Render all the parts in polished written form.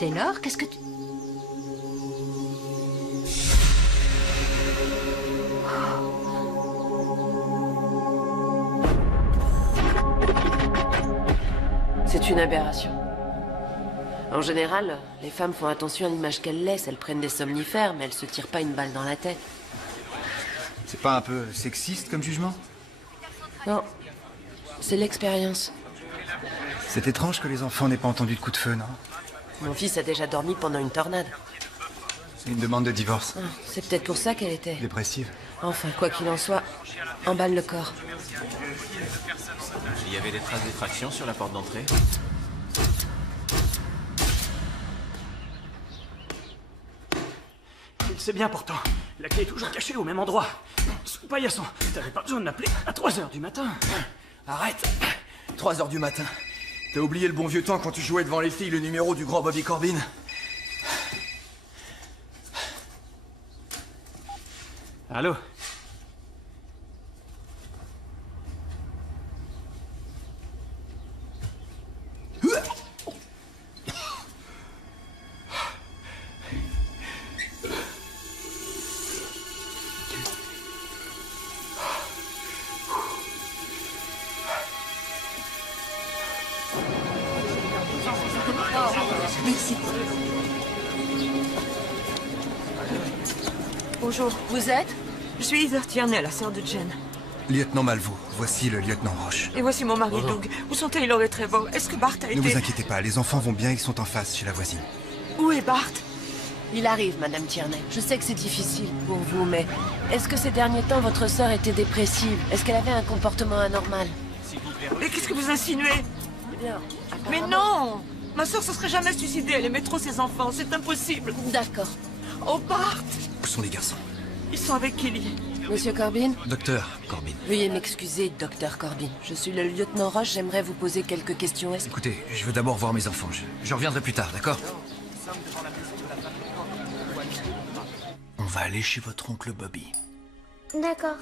Taylor, qu'est-ce que tu... C'est une aberration. En général, les femmes font attention à l'image qu'elles laissent. Elles prennent des somnifères, mais elles se tirent pas une balle dans la tête. C'est pas un peu sexiste comme jugement? Non. C'est l'expérience. C'est étrange que les enfants n'aient pas entendu de coup de feu, non? Mon fils a déjà dormi pendant une tornade. Une demande de divorce. Ah, c'est peut-être pour ça qu'elle était... Dépressive. Enfin, quoi qu'il en soit, emballe le corps. Il y avait des traces d'effraction sur la porte d'entrée? Il sait bien pourtant. La clé est toujours cachée au même endroit. Ce paillasson, t'avais pas besoin de m'appeler à 3 h du matin. Arrête! 3 h du matin. T'as oublié le bon vieux temps quand tu jouais devant les filles le numéro du grand Bobby Corbin? Allô? Merci. Bonjour. Vous êtes? Je suis Heather Tierney, la sœur de Jen. Lieutenant Malvo, voici le lieutenant Roche. Et voici mon mari, Doug. Où sont Taylor et Trevor? Est-ce que Bart a été... Ne vous inquiétez pas, les enfants vont bien, ils sont en face, chez la voisine. Où est Bart? Il arrive, Madame Tierney. Je sais que c'est difficile pour vous, mais... Est-ce que ces derniers temps, votre sœur était dépressive? Est-ce qu'elle avait un comportement anormal? Mais qu'est-ce que vous insinuez? Eh bien, Mais non! Ma sœur se serait jamais suicidée, elle aimait trop ses enfants, c'est impossible. D'accord. Oh, Bart! Où sont les garçons? Ils sont avec Kelly. Monsieur Corbin? Docteur Corbin. Veuillez m'excuser, docteur Corbin. Je suis le lieutenant Roche, j'aimerais vous poser quelques questions. Est-ce que... Écoutez, je veux d'abord voir mes enfants. Je reviendrai plus tard, d'accord? On va aller chez votre oncle Bobby. D'accord.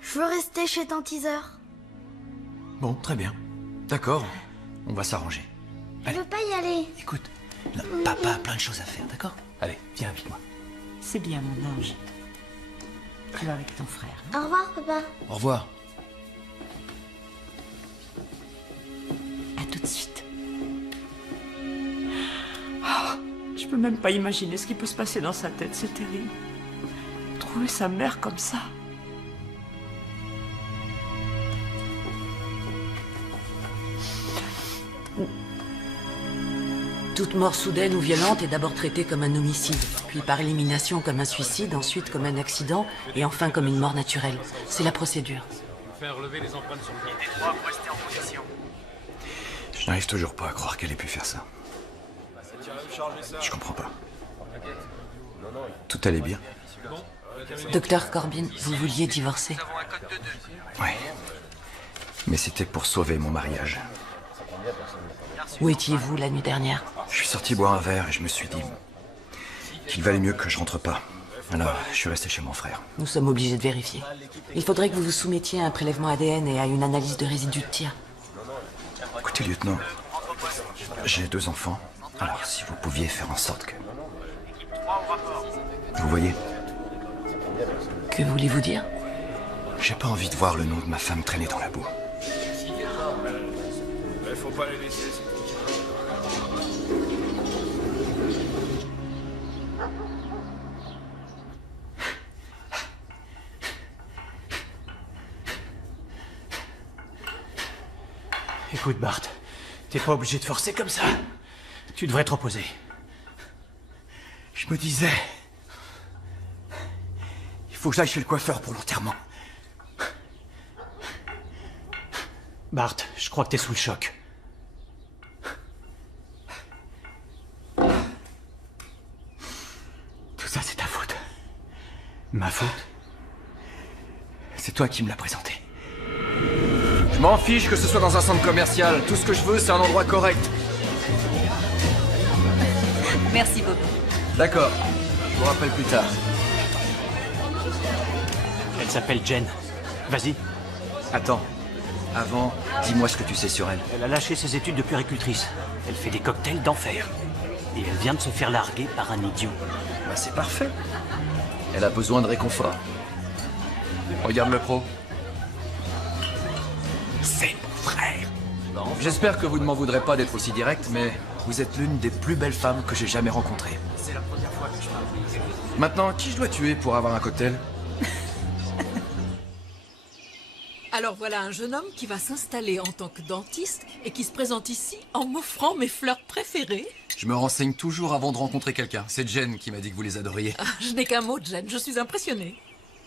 Je veux rester chez Tantiser. Bon, très bien. D'accord, on va s'arranger. Je veux pas y aller. Écoute, papa a plein de choses à faire, d'accord? Allez, viens avec moi. C'est bien, mon ange. Tu vas avec ton frère. Au revoir, papa. Au revoir. À tout de suite. Oh, je peux même pas imaginer ce qui peut se passer dans sa tête, c'est terrible. Trouver sa mère comme ça. Toute mort soudaine ou violente est d'abord traitée comme un homicide, puis par élimination comme un suicide, ensuite comme un accident, et enfin comme une mort naturelle. C'est la procédure. Faire relever les empreintes sur le corps. Détroit, restez en position. Je n'arrive toujours pas à croire qu'elle ait pu faire ça. Je comprends pas. Tout allait bien? Docteur Corbin, vous vouliez divorcer? Oui. Mais c'était pour sauver mon mariage. Où étiez-vous la nuit dernière? Je suis sorti boire un verre et je me suis dit qu'il valait mieux que je rentre pas. Alors, je suis resté chez mon frère. Nous sommes obligés de vérifier. Il faudrait que vous vous soumettiez à un prélèvement ADN et à une analyse de résidus de tir. Écoutez, lieutenant, j'ai 2 enfants. Alors, si vous pouviez faire en sorte que... Vous voyez, Que voulez-vous dire? j'ai pas envie de voir le nom de ma femme traîner dans la boue. Faut pas les laisser. Écoute, Bart, t'es pas obligé de forcer comme ça. Tu devrais te reposer. Je me disais... Il faut que j'aille chez le coiffeur pour l'enterrement. Bart, je crois que t'es sous le choc. Tout ça, c'est ta faute. Ma faute? C'est toi qui me l'as présenté. Je m'en fiche que ce soit dans un centre commercial. Tout ce que je veux, c'est un endroit correct. Merci, Bobby. D'accord. Je vous rappelle plus tard. Elle s'appelle Jen. Vas-y. Attends. Avant, dis-moi ce que tu sais sur elle. Elle a lâché ses études de puéricultrice. Elle fait des cocktails d'enfer. Et elle vient de se faire larguer par un idiot. Bah c'est parfait. Elle a besoin de réconfort. Regarde le pro. C'est mon frère. J'espère que vous ne m'en voudrez pas d'être aussi direct, mais vous êtes l'une des plus belles femmes que j'ai jamais rencontrées. C'est la première fois que je parle. Maintenant, qui je dois tuer pour avoir un cocktail? Alors voilà un jeune homme qui va s'installer en tant que dentiste et qui se présente ici en m'offrant mes fleurs préférées. Je me renseigne toujours avant de rencontrer quelqu'un. C'est Jen qui m'a dit que vous les adoriez. Ah, je n'ai qu'un mot, Jen, je suis impressionnée.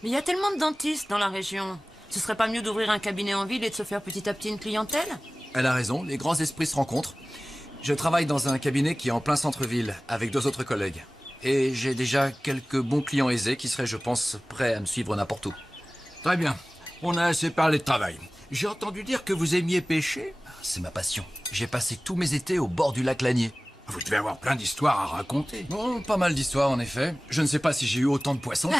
Mais il y a tellement de dentistes dans la région. Ce serait pas mieux d'ouvrir un cabinet en ville et de se faire petit à petit une clientèle? Elle a raison, les grands esprits se rencontrent. Je travaille dans un cabinet qui est en plein centre-ville, avec 2 autres collègues. Et j'ai déjà quelques bons clients aisés qui seraient, je pense, prêts à me suivre n'importe où. Très bien. On a assez parlé de travail. J'ai entendu dire que vous aimiez pêcher. C'est ma passion. J'ai passé tous mes étés au bord du lac Lanier. Vous devez avoir plein d'histoires à raconter. Bon, pas mal d'histoires, en effet. Je ne sais pas si j'ai eu autant de poissons.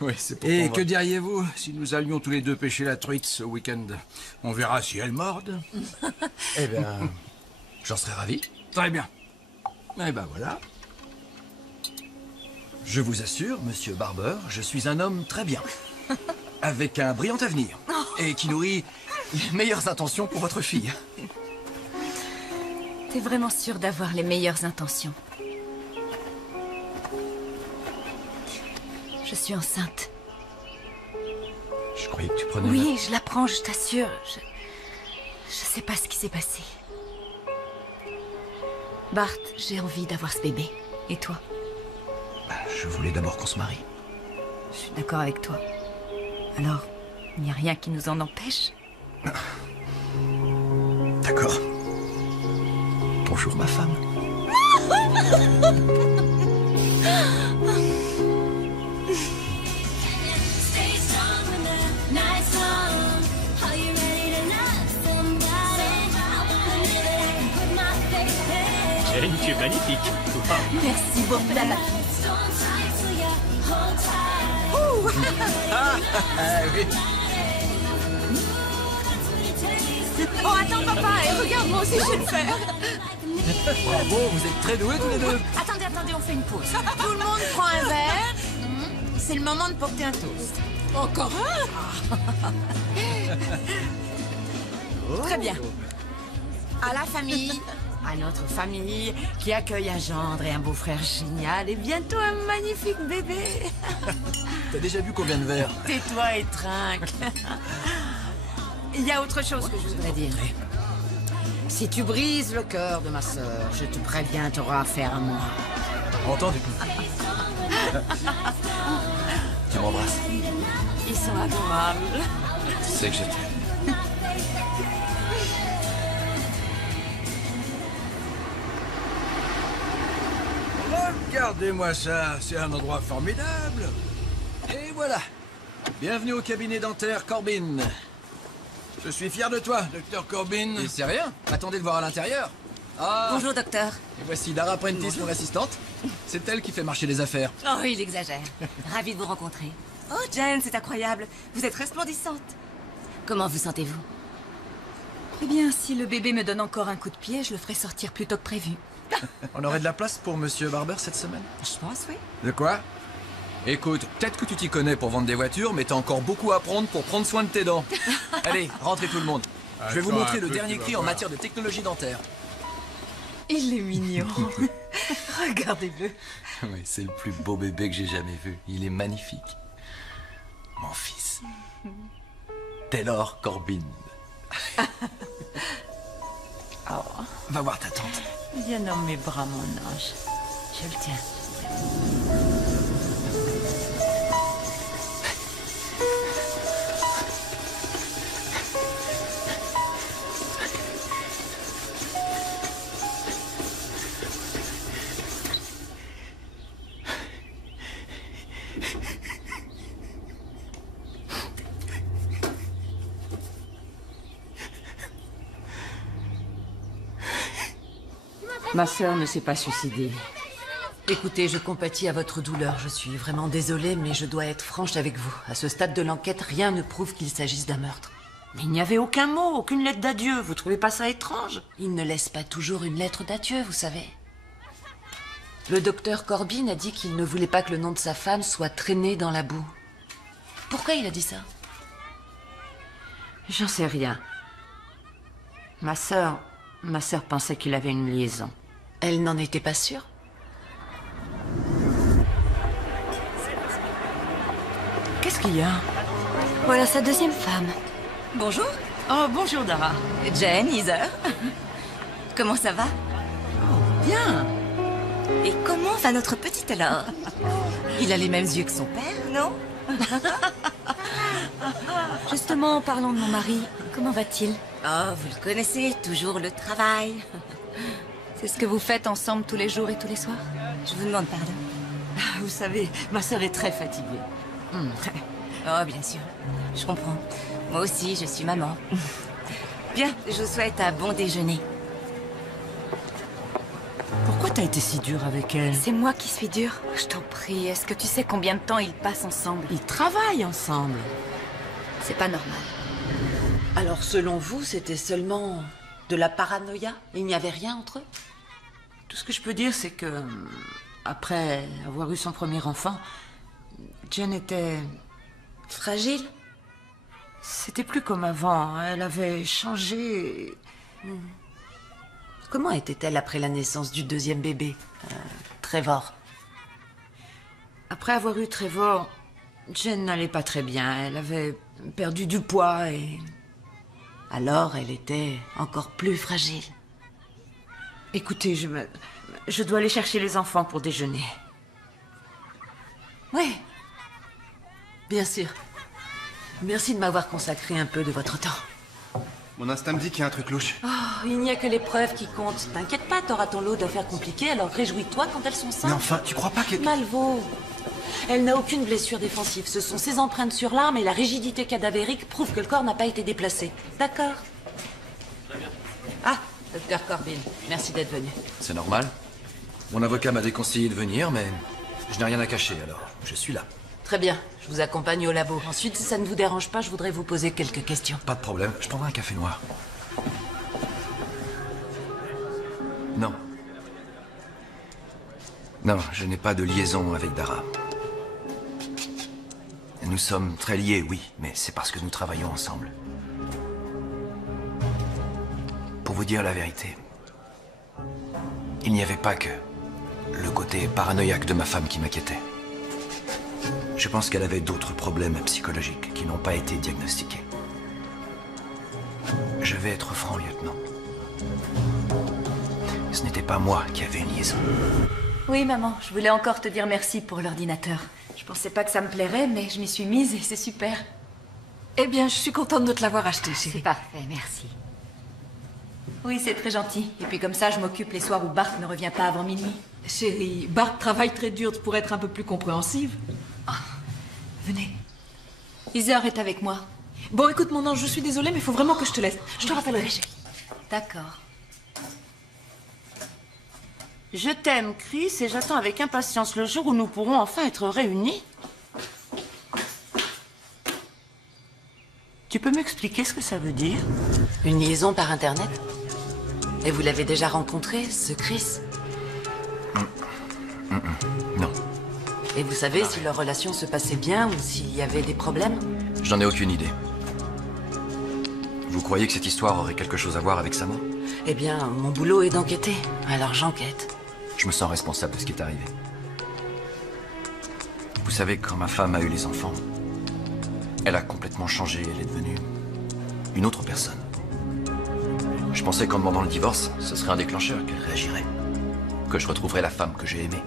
Oui, c'est pour Et que diriez-vous si nous allions tous les deux pêcher la truite ce week-end? On verra si elle morde. Eh bien, j'en serais ravi. Très bien. Eh ben voilà. Je vous assure, monsieur Barber, je suis un homme très bien. Avec un brillant avenir. Et qui nourrit les meilleures intentions pour votre fille. T'es vraiment sûr d'avoir les meilleures intentions? Je suis enceinte. Je croyais que tu prenais... Oui, je l'apprends, je t'assure. Je sais pas ce qui s'est passé. Bart, j'ai envie d'avoir ce bébé. Et toi? Je voulais d'abord qu'on se marie. Je suis d'accord avec toi. Alors, il n'y a rien qui nous en empêche? D'accord. Bonjour, ma femme. Jane, tu es magnifique. Merci beaucoup, Dada. Oui. Oh, attends, papa, et regarde, moi aussi, je sais le faire. Bravo, vous êtes très doués tous les deux. Attendez, on fait une pause. Tout le monde prend un verre. C'est le moment de porter un toast. Encore un? Très bien. À la famille, à notre famille qui accueille un gendre et un beau-frère génial et bientôt un magnifique bébé. T'as déjà bu combien de verres? Tais-toi et trinque. Il y a autre chose que je voudrais dire. Si tu brises le cœur de ma sœur, je te préviens, t'auras affaire à moi. Entendu. Tu m'embrasses. Ils sont adorables. Tu sais que je t'aime. Regardez-moi ça, c'est un endroit formidable. Et voilà. Bienvenue au cabinet dentaire Corbin. Je suis fier de toi, docteur Corbin. Et c'est rien. Attendez de voir à l'intérieur. Ah. Bonjour, docteur. Et voici Lara Prentice, mon assistante. C'est elle qui fait marcher les affaires. Oh, il exagère. Ravi de vous rencontrer. Oh, Jane, c'est incroyable. Vous êtes resplendissante. Comment vous sentez-vous? Eh bien, si le bébé me donne encore un coup de pied, je le ferai sortir plus tôt que prévu. On aurait de la place pour monsieur Barber cette semaine? Je pense, oui. De quoi? Écoute, peut-être que tu t'y connais pour vendre des voitures, mais t'as encore beaucoup à apprendre pour prendre soin de tes dents. Allez, rentrez tout le monde. Je vais vous montrer le dernier cri en matière de technologie dentaire. Il est mignon. Regardez-le. Oui, c'est le plus beau bébé que j'ai jamais vu. Il est magnifique. Mon fils. Taylor Corbin. Oh. Va voir ta tante. Viens dans mes bras, mon ange. Je le tiens. Ma sœur ne s'est pas suicidée. Écoutez, je compatis à votre douleur. Je suis vraiment désolée, mais je dois être franche avec vous. À ce stade de l'enquête, rien ne prouve qu'il s'agisse d'un meurtre. Mais il n'y avait aucun mot, aucune lettre d'adieu. Vous trouvez pas ça étrange? Il ne laisse pas toujours une lettre d'adieu, vous savez. Le docteur Corbin a dit qu'il ne voulait pas que le nom de sa femme soit traîné dans la boue. Pourquoi il a dit ça? J'en sais rien. Ma sœur pensait qu'il avait une liaison. Elle n'en était pas sûre? Qu'est-ce qu'il y a? Voilà sa deuxième femme. Bonjour. Oh, bonjour Dara. Jane, Heather. Comment ça va? Bien. Et comment va notre petit alors? Il a les mêmes yeux que son père, non? Justement, parlons de mon mari. Comment va-t-il? Oh, vous le connaissez, toujours le travail. C'est ce que vous faites ensemble tous les jours et tous les soirs? Je vous demande pardon. Vous savez, ma sœur est très fatiguée. Oh, bien sûr. Je comprends. Moi aussi, je suis maman. Bien, je vous souhaite un bon déjeuner. Pourquoi t'as été si dure avec elle? C'est moi qui suis dure. Je t'en prie, est-ce que tu sais combien de temps ils passent ensemble? Ils travaillent ensemble. C'est pas normal. Alors, selon vous, c'était seulement de la paranoïa? Il n'y avait rien entre eux? Tout ce que je peux dire, c'est que, après avoir eu son premier enfant, Jane était... fragile? C'était plus comme avant. Elle avait changé. Comment était-elle après la naissance du deuxième bébé, Trevor? Après avoir eu Trevor, Jane n'allait pas très bien. Elle avait perdu du poids et... Alors, elle était encore plus fragile. Écoutez, je dois aller chercher les enfants pour déjeuner. Oui. Bien sûr. Merci de m'avoir consacré un peu de votre temps. Mon instinct me dit qu'il y a un truc louche. Oh, il n'y a que les preuves qui comptent. T'inquiète pas, t'auras ton lot d'affaires compliquées, alors réjouis-toi quand elles sont simples. Mais enfin, tu crois pas que... Malvo. Elle n'a aucune blessure défensive. Ce sont ses empreintes sur l'arme et la rigidité cadavérique prouvent que le corps n'a pas été déplacé. D'accord? Ah, docteur Corbin, merci d'être venu. C'est normal. Mon avocat m'a déconseillé de venir, mais je n'ai rien à cacher, alors je suis là. Très bien, je vous accompagne au labo. Ensuite, si ça ne vous dérange pas, je voudrais vous poser quelques questions. Pas de problème, je prendrai un café noir. Non. Non, je n'ai pas de liaison avec Dara. Nous sommes très liés, oui, mais c'est parce que nous travaillons ensemble. Pour vous dire la vérité, il n'y avait pas que le côté paranoïaque de ma femme qui m'inquiétait. Je pense qu'elle avait d'autres problèmes psychologiques qui n'ont pas été diagnostiqués. Je vais être franc, lieutenant. Ce n'était pas moi qui avais une liaison. Oui, maman, je voulais encore te dire merci pour l'ordinateur. Je pensais pas que ça me plairait, mais je m'y suis mise et c'est super. Eh bien, je suis contente de te l'avoir acheté, chérie. C'est parfait, merci. Oui, c'est très gentil. Et puis comme ça, je m'occupe les soirs où Bart ne revient pas avant minuit. Chérie, Bart travaille très dur pour être un peu plus compréhensive. Venez. Heather est avec moi. Bon, écoute, mon ange, je suis désolée, mais il faut vraiment que je te laisse. Je te rappellerai. D'accord. Je t'aime, Chris, et j'attends avec impatience le jour où nous pourrons enfin être réunis. Tu peux m'expliquer ce que ça veut dire? Une liaison par Internet? Et vous l'avez déjà rencontré, ce Chris? Non. Et vous savez si leur relation se passait bien ou s'il y avait des problèmes? J'en ai aucune idée. Vous croyez que cette histoire aurait quelque chose à voir avec sa mort? Eh bien, mon boulot est d'enquêter, alors j'enquête. Je me sens responsable de ce qui est arrivé. Vous savez, quand ma femme a eu les enfants, elle a complètement changé, elle est devenue une autre personne. Je pensais qu'en demandant le divorce, ce serait un déclencheur, qu'elle réagirait, que je retrouverais la femme que j'ai aimée.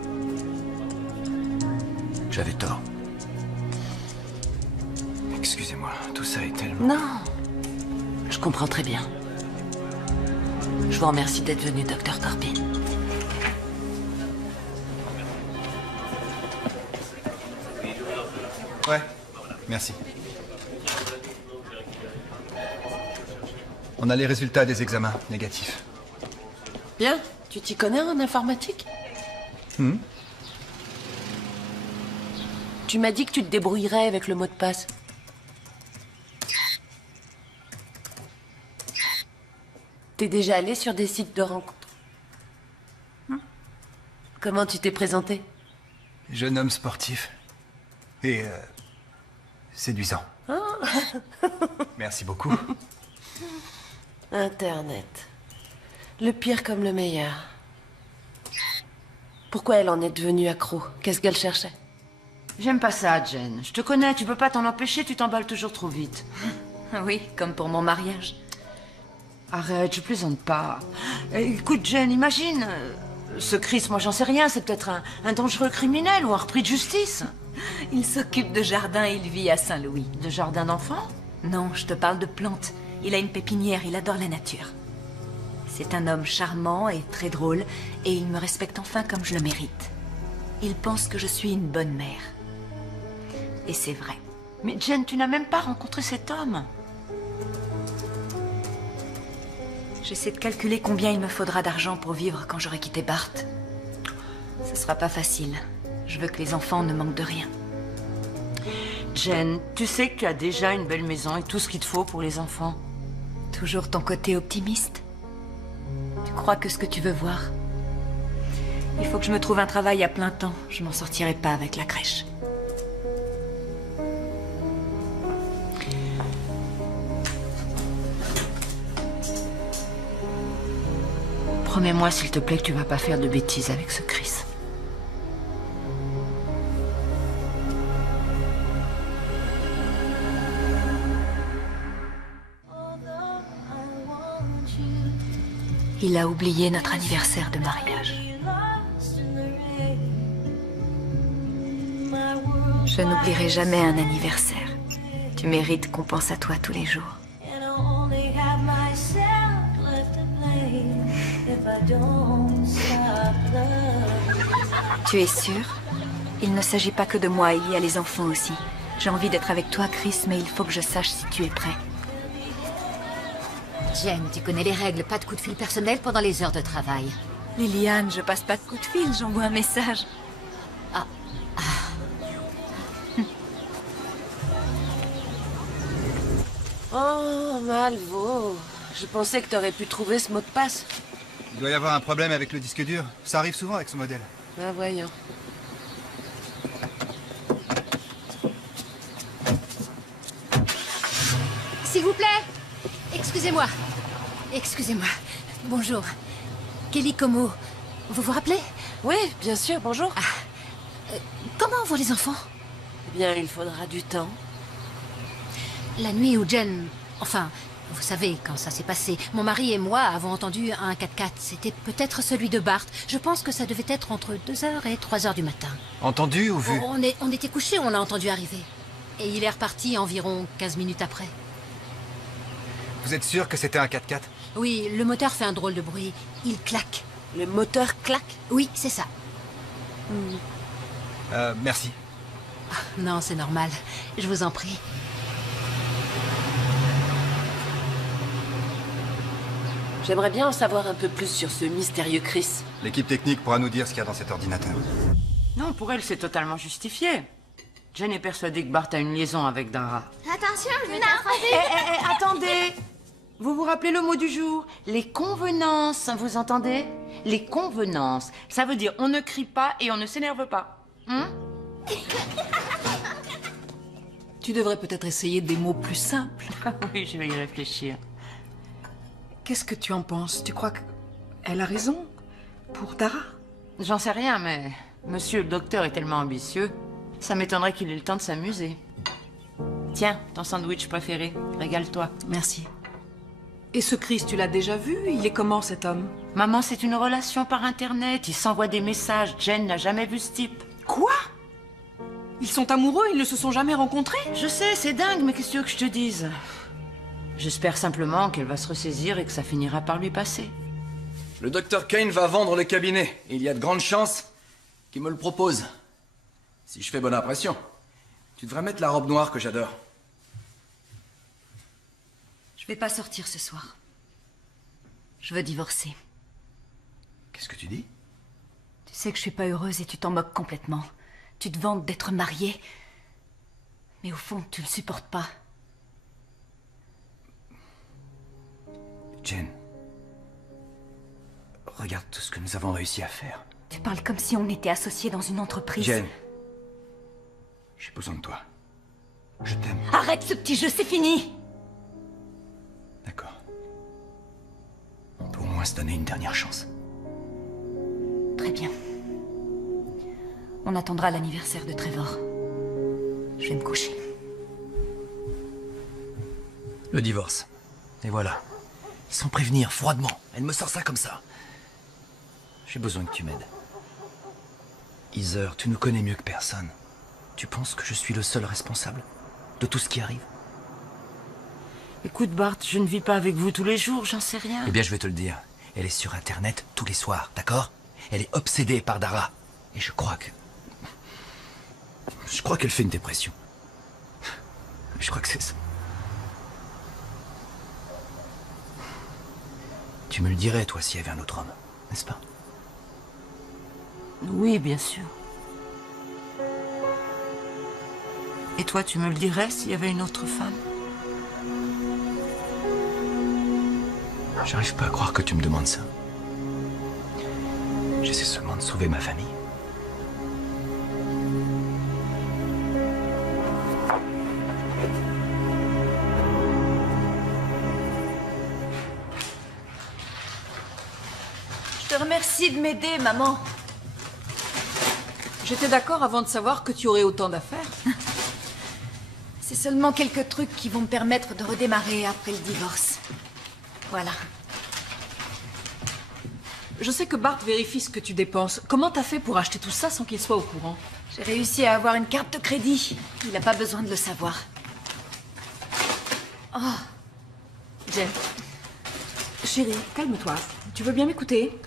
J'avais tort. Excusez-moi, tout ça est tellement... Non, je comprends très bien. Je vous remercie d'être venu, docteur Corbin. Ouais, merci. On a les résultats des examens négatifs. Bien, tu t'y connais en informatique? Tu m'as dit que tu te débrouillerais avec le mot de passe. T'es déjà allé sur des sites de rencontres? Comment tu t'es présenté? Jeune homme sportif. Et séduisant. Merci beaucoup. Internet. Le pire comme le meilleur. Pourquoi elle en est devenue accro? Qu'est-ce qu'elle cherchait? J'aime pas ça, Jen. Je te connais, tu peux pas t'en empêcher, tu t'emballes toujours trop vite. Oui, comme pour mon mariage. Arrête, je plaisante pas. Écoute, Jen, imagine... ce Chris, moi j'en sais rien, c'est peut-être un dangereux criminel ou un repris de justice. Il s'occupe de jardin et il vit à Saint-Louis. De jardin d'enfants? Non, je te parle de plantes. Il a une pépinière, il adore la nature. C'est un homme charmant et très drôle, et il me respecte enfin comme je le mérite. Il pense que je suis une bonne mère. Et c'est vrai. Mais Jen, tu n'as même pas rencontré cet homme. J'essaie de calculer combien il me faudra d'argent pour vivre quand j'aurai quitté Bart. Ce sera pas facile. Je veux que les enfants ne manquent de rien. Jen, tu sais que tu as déjà une belle maison et tout ce qu'il te faut pour les enfants. Toujours ton côté optimiste. Tu crois que ce que tu veux voir? Il faut que je me trouve un travail à plein temps. Je m'en sortirai pas avec la crèche. Promets-moi, s'il te plaît, que tu vas pas faire de bêtises avec ce Chris. Il a oublié notre anniversaire de mariage. Je n'oublierai jamais un anniversaire. Tu mérites qu'on pense à toi tous les jours. Tu es sûr? Il ne s'agit pas que de moi, il y a les enfants aussi. J'ai envie d'être avec toi, Chris, mais il faut que je sache si tu es prêt. Jen, tu connais les règles, pas de coup de fil personnel pendant les heures de travail. Liliane, je passe pas de coup de fil, j'envoie un message. Ah. Oh, Malvo. Je pensais que t'aurais pu trouver ce mot de passe. Il doit y avoir un problème avec le disque dur. Ça arrive souvent avec ce modèle. Ah, voyons. S'il vous plaît. Excusez-moi. Excusez-moi. Bonjour. Kelly Como. Vous vous rappelez? Oui, bien sûr, bonjour. Comment vont les enfants? Eh bien, il faudra du temps. La nuit où Jen... Enfin, vous savez quand ça s'est passé. Mon mari et moi avons entendu un 4x4. C'était peut-être celui de Bart. Je pense que ça devait être entre 2h et 3h du matin. Entendu ou vu? On était couchés, on l'a entendu arriver. Et il est reparti environ 15 minutes après. Vous êtes sûr que c'était un 4x4? Oui, le moteur fait un drôle de bruit. Il claque. Le moteur claque? Oui, c'est ça. Merci. Non, c'est normal. Je vous en prie. J'aimerais bien en savoir un peu plus sur ce mystérieux Chris. L'équipe technique pourra nous dire ce qu'il y a dans cet ordinateur. Non, pour elle, c'est totalement justifié. Jen est persuadée que Bart a une liaison avec Dara. Attention, je vais t'attraper. Attendez! Vous vous rappelez le mot du jour? Les convenances, vous entendez? Les convenances. Ça veut dire on ne crie pas et on ne s'énerve pas. Tu devrais peut-être essayer des mots plus simples. Oui, je vais y réfléchir. Qu'est-ce que tu en penses? Tu crois qu'elle a raison? Pour Dara? J'en sais rien, mais monsieur le docteur est tellement ambitieux. Ça m'étonnerait qu'il ait le temps de s'amuser. Tiens, ton sandwich préféré. Régale-toi. Merci. Et ce Chris, tu l'as déjà vu? Il est comment, cet homme? Maman, c'est une relation par Internet. Ils s'envoient des messages. Jen n'a jamais vu ce type. Quoi? Ils sont amoureux? Ils ne se sont jamais rencontrés? Je sais, c'est dingue, mais qu'est-ce que tu veux que je te dise? J'espère simplement qu'elle va se ressaisir et que ça finira par lui passer. Le docteur Kane va vendre le cabinet. Et il y a de grandes chances qu'il me le propose. Si je fais bonne impression. Tu devrais mettre la robe noire que j'adore. Je vais pas sortir ce soir. Je veux divorcer. Qu'est-ce que tu dis? Tu sais que je suis pas heureuse et tu t'en moques complètement. Tu te vantes d'être mariée. Mais au fond, tu le supportes pas. Jen, regarde tout ce que nous avons réussi à faire. Tu parles comme si on était associés dans une entreprise. Jen, j'ai besoin de toi. Je t'aime. Arrête ce petit jeu, c'est fini! D'accord. On peut au moins se donner une dernière chance. Très bien. On attendra l'anniversaire de Trevor. Je vais me coucher. Le divorce. Et voilà. Sans prévenir, froidement. Elle me sort ça comme ça. J'ai besoin que tu m'aides. Heather, tu nous connais mieux que personne. Tu penses que je suis le seul responsable de tout ce qui arrive? Écoute, Bart, je ne vis pas avec vous tous les jours, j'en sais rien. Eh bien, je vais te le dire. Elle est sur Internet tous les soirs, d'accord? Elle est obsédée par Dara. Et je crois que... Je crois qu'elle fait une dépression. Je crois que c'est ça. Tu me le dirais, toi, s'il y avait un autre homme, n'est-ce pas? Oui, bien sûr. Et toi, tu me le dirais s'il y avait une autre femme? J'arrive pas à croire que tu me demandes ça. J'essaie seulement de sauver ma famille. Je te remercie de m'aider, maman. J'étais d'accord avant de savoir que tu aurais autant d'affaires. C'est seulement quelques trucs qui vont me permettre de redémarrer après le divorce. Voilà. Je sais que Bart vérifie ce que tu dépenses. Comment t'as fait pour acheter tout ça sans qu'il soit au courant? J'ai réussi à avoir une carte de crédit. Il n'a pas besoin de le savoir. Oh. Jen. Chérie, calme-toi. Tu veux bien m'écouter?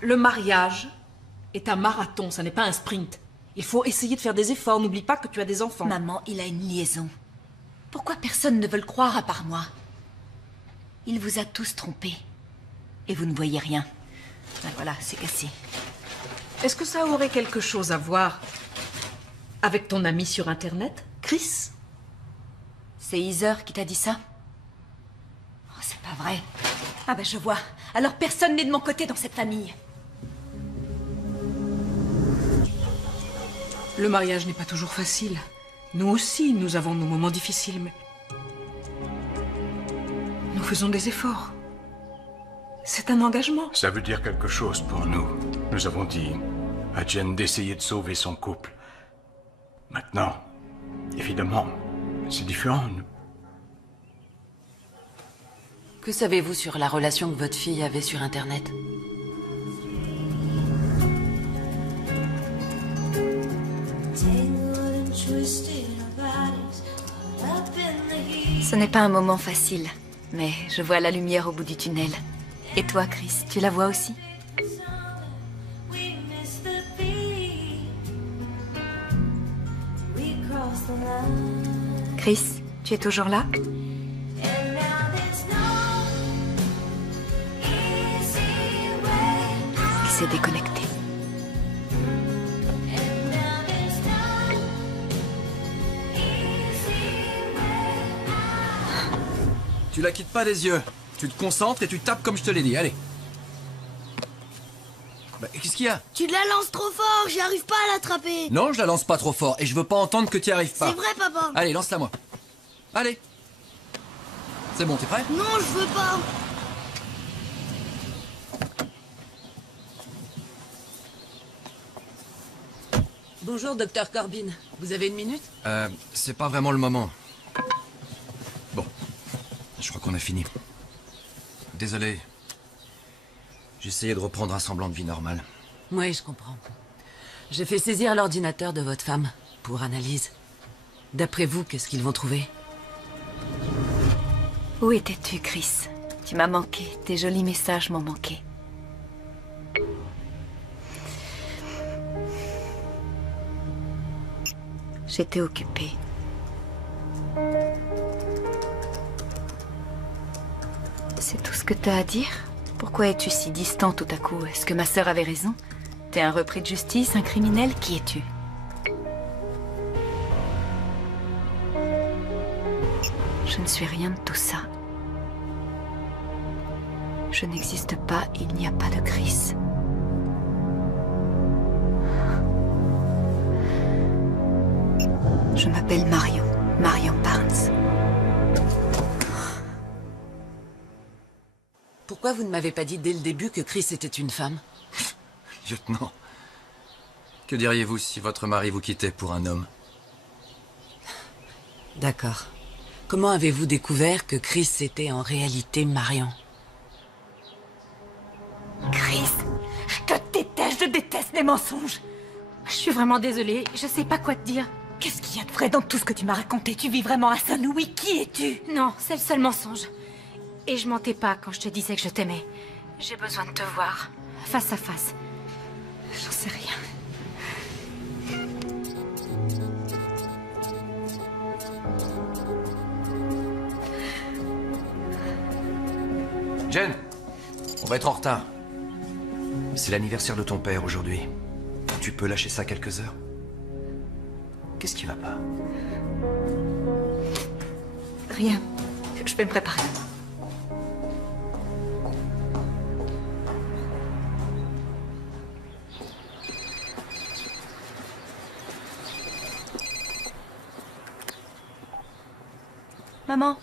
Le mariage est un marathon, ça n'est pas un sprint. Il faut essayer de faire des efforts. N'oublie pas que tu as des enfants. Maman, il a une liaison. Pourquoi personne ne veut le croire à part moi? Il vous a tous trompés. Et vous ne voyez rien. Ben voilà, c'est cassé. Est-ce que ça aurait quelque chose à voir avec ton ami sur Internet, Chris? C'est Heather qui t'a dit ça? Oh, c'est pas vrai. Ah ben je vois. Alors personne n'est de mon côté dans cette famille. Le mariage n'est pas toujours facile. Nous aussi, nous avons nos moments difficiles, mais... nous faisons des efforts. C'est un engagement. Ça veut dire quelque chose pour nous. Nous avons dit à Jen d'essayer de sauver son couple. Maintenant, évidemment, c'est différent. Que savez-vous sur la relation que votre fille avait sur Internet? Ce n'est pas un moment facile, mais je vois la lumière au bout du tunnel. Et toi, Chris, tu la vois aussi? Chris, tu es toujours là? Il s'est déconnecté. Tu la quittes pas des yeux. Tu te concentres et tu tapes comme je te l'ai dit. Allez. Bah, qu'est-ce qu'il y a? Tu la lances trop fort, j'y arrive pas à l'attraper. Non, je la lance pas trop fort et je veux pas entendre que tu y arrives pas. C'est vrai, papa. Allez, lance-la moi. Allez. C'est bon, t'es prêt? Non, je veux pas. Bonjour, docteur Corbin. Vous avez une minute? C'est pas vraiment le moment. Bon. Je crois qu'on a fini. Désolé. J'essayais de reprendre un semblant de vie normale. Oui, je comprends. J'ai fait saisir l'ordinateur de votre femme pour analyse. D'après vous, qu'est-ce qu'ils vont trouver? Où étais-tu, Chris? Tu m'as manqué. Tes jolis messages m'ont manqué. J'étais occupée. C'est tout ce que t'as à dire? Pourquoi es-tu si distant tout à coup? Est-ce que ma sœur avait raison? T'es un repris de justice, un criminel, qui es-tu? Je ne suis rien de tout ça. Je n'existe pas, il n'y a pas de Chris. Je m'appelle Marion, Marion Barnes. Pourquoi vous ne m'avez pas dit dès le début que Chris était une femme? Lieutenant, que diriez-vous si votre mari vous quittait pour un homme? D'accord. Comment avez-vous découvert que Chris était en réalité Marion? Chris, je déteste les mensonges. Je suis vraiment désolée, je sais pas quoi te dire. Qu'est-ce qu'il y a de vrai dans tout ce que tu m'as raconté? Tu vis vraiment à Saint-Louis, qui es-tu? Non, c'est le seul mensonge. Et je mentais pas quand je te disais que je t'aimais. J'ai besoin de te voir, face à face. J'en sais rien. Jen, on va être en retard. C'est l'anniversaire de ton père aujourd'hui. Tu peux lâcher ça quelques heures? Qu'est-ce qui va pas? Rien. Je vais me préparer. Maman?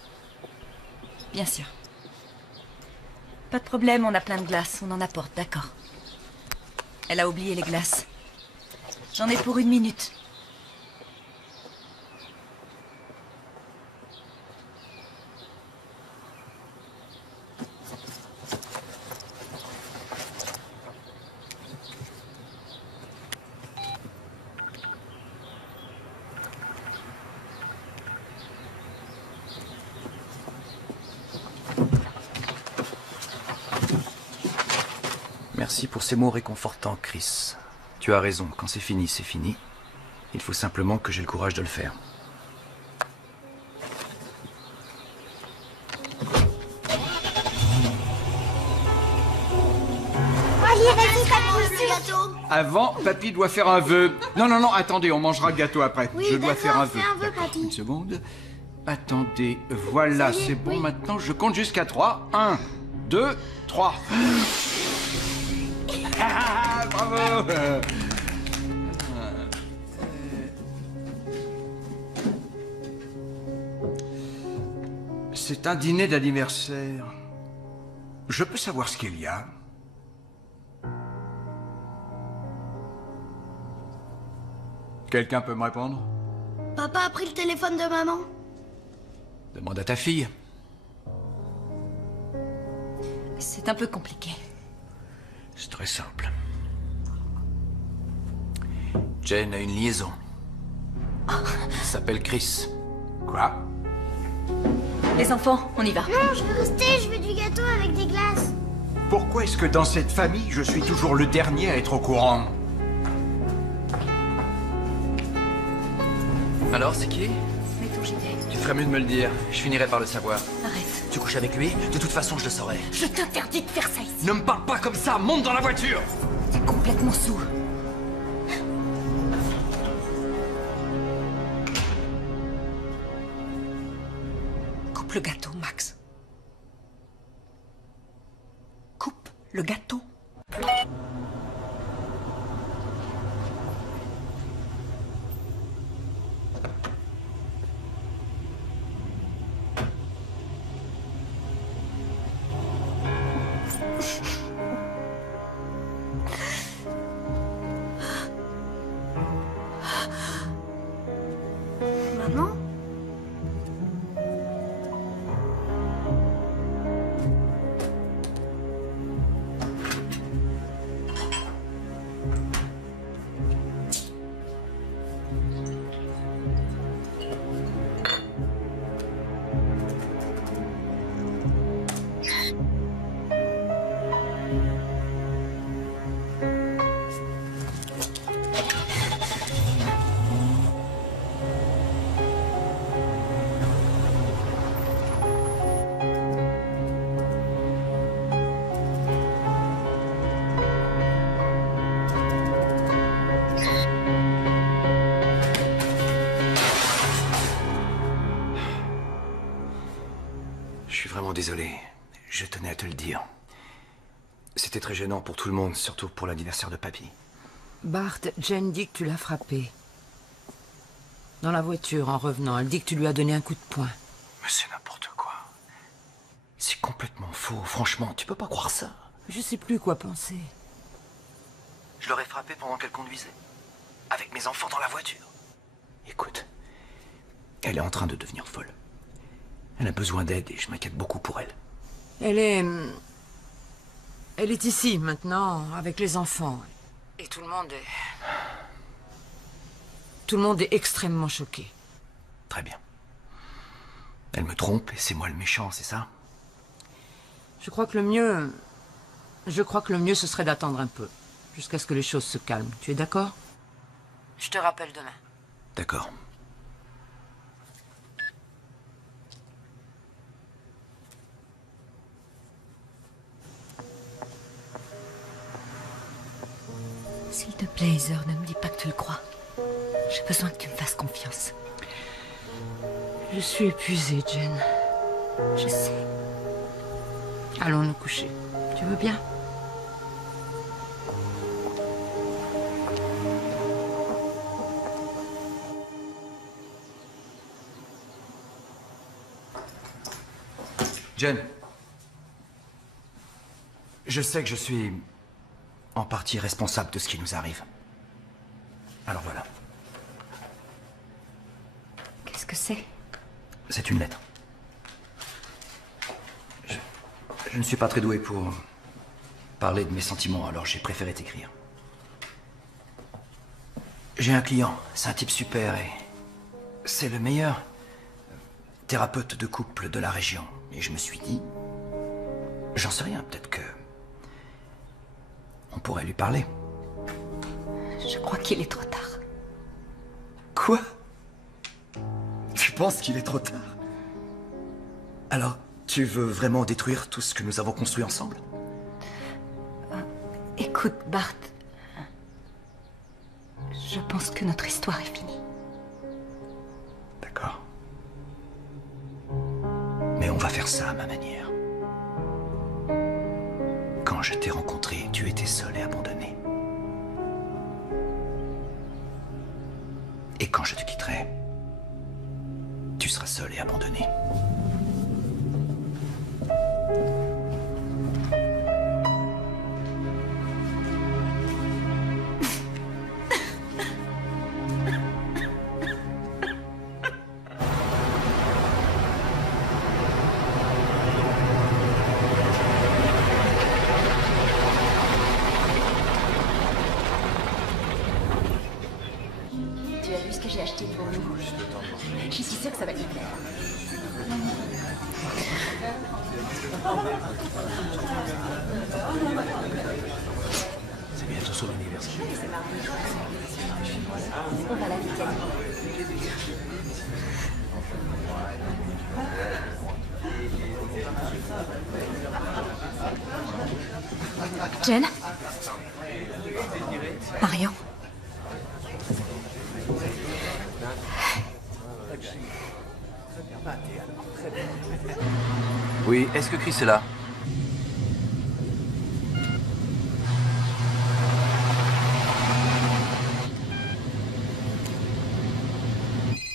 Bien sûr. Pas de problème, on a plein de glace. On en apporte, d'accord. Elle a oublié les glaces. J'en ai pour 1 minute. Merci pour ces mots réconfortants, Chris. Tu as raison, quand c'est fini, c'est fini. Il faut simplement que j'ai le courage de le faire. Allez, vas-y, papy, le gâteau. Avant, papy doit faire un vœu. Non, non, non, attendez, on mangera le gâteau après. Oui, je dois faire un vœu. fais un vœu, D'accord, papy. une seconde. Attendez, voilà, Ça y est, c'est bon oui. maintenant. Je compte jusqu'à 3. 1, 2, 3. Bravo. C'est un dîner d'anniversaire. Je peux savoir ce qu'il y a? Quelqu'un peut me répondre? Papa a pris le téléphone de maman. Demande à ta fille. C'est un peu compliqué. C'est très simple. Jane a une liaison. Il s'appelle Chris. Quoi? Les enfants, on y va. Non, je veux rester, je veux du gâteau avec des glaces. Pourquoi est-ce que dans cette famille, je suis toujours le dernier à être au courant? Alors, c'est qui? Mais ton JT. Tu ferais mieux de me le dire. Je finirai par le savoir. Arrête. Tu couches avec lui? De toute façon, je le saurai. Je t'interdis de faire ça ici. Ne me parle pas comme ça! Monte dans la voiture! T'es complètement sourd. Coupe le gâteau, Max. Coupe le gâteau. Maman? Je suis vraiment désolé. Je tenais à te le dire. C'était très gênant pour tout le monde, surtout pour l'anniversaire de papy. Bart, Jen dit que tu l'as frappé. Dans la voiture, en revenant, elle dit que tu lui as donné un coup de poing. Mais c'est n'importe quoi. C'est complètement faux, franchement, tu peux pas croire ça. Je sais plus quoi penser. Je l'aurais frappée pendant qu'elle conduisait. Avec mes enfants dans la voiture. Écoute, elle est en train de devenir folle. Elle a besoin d'aide et je m'inquiète beaucoup pour elle. Elle est ici, maintenant, avec les enfants. Et tout le monde est... Tout le monde est extrêmement choqué. Très bien. Elle me trompe et c'est moi le méchant, c'est ça? Je crois que le mieux, ce serait d'attendre un peu. Jusqu'à ce que les choses se calment. Tu es d'accord? Je te rappelle demain. D'accord. S'il te plaît, Heather, ne me dis pas que tu le crois. J'ai besoin que tu me fasses confiance. Je suis épuisée, Jen. Je sais. Allons nous coucher. Tu veux bien? Jen, je sais que je suis en partie responsable de ce qui nous arrive. Alors voilà. Qu'est-ce que c'est? C'est une lettre. Je ne suis pas très doué pour parler de mes sentiments, alors j'ai préféré t'écrire. J'ai un client, c'est un type super et c'est le meilleur thérapeute de couple de la région. Et je me suis dit, j'en sais rien, peut-être que on pourrait lui parler. Je crois qu'il est trop tard. Quoi? Tu penses qu'il est trop tard? Alors, tu veux vraiment détruire tout ce que nous avons construit ensemble? Écoute, Bart. Je pense que notre histoire est finie. D'accord. Mais on va faire ça à ma manière. Quand je t'ai rencontré, tu étais seul et abandonné. Et quand je te quitterai, tu seras seul et abandonné. Tu as vu ce que j'ai acheté pour nous? Je suis sûre que ça va te plaire. C'est bientôt son anniversaire. On va la week-end. Jen? Marion? Oui, est-ce que Chris est là?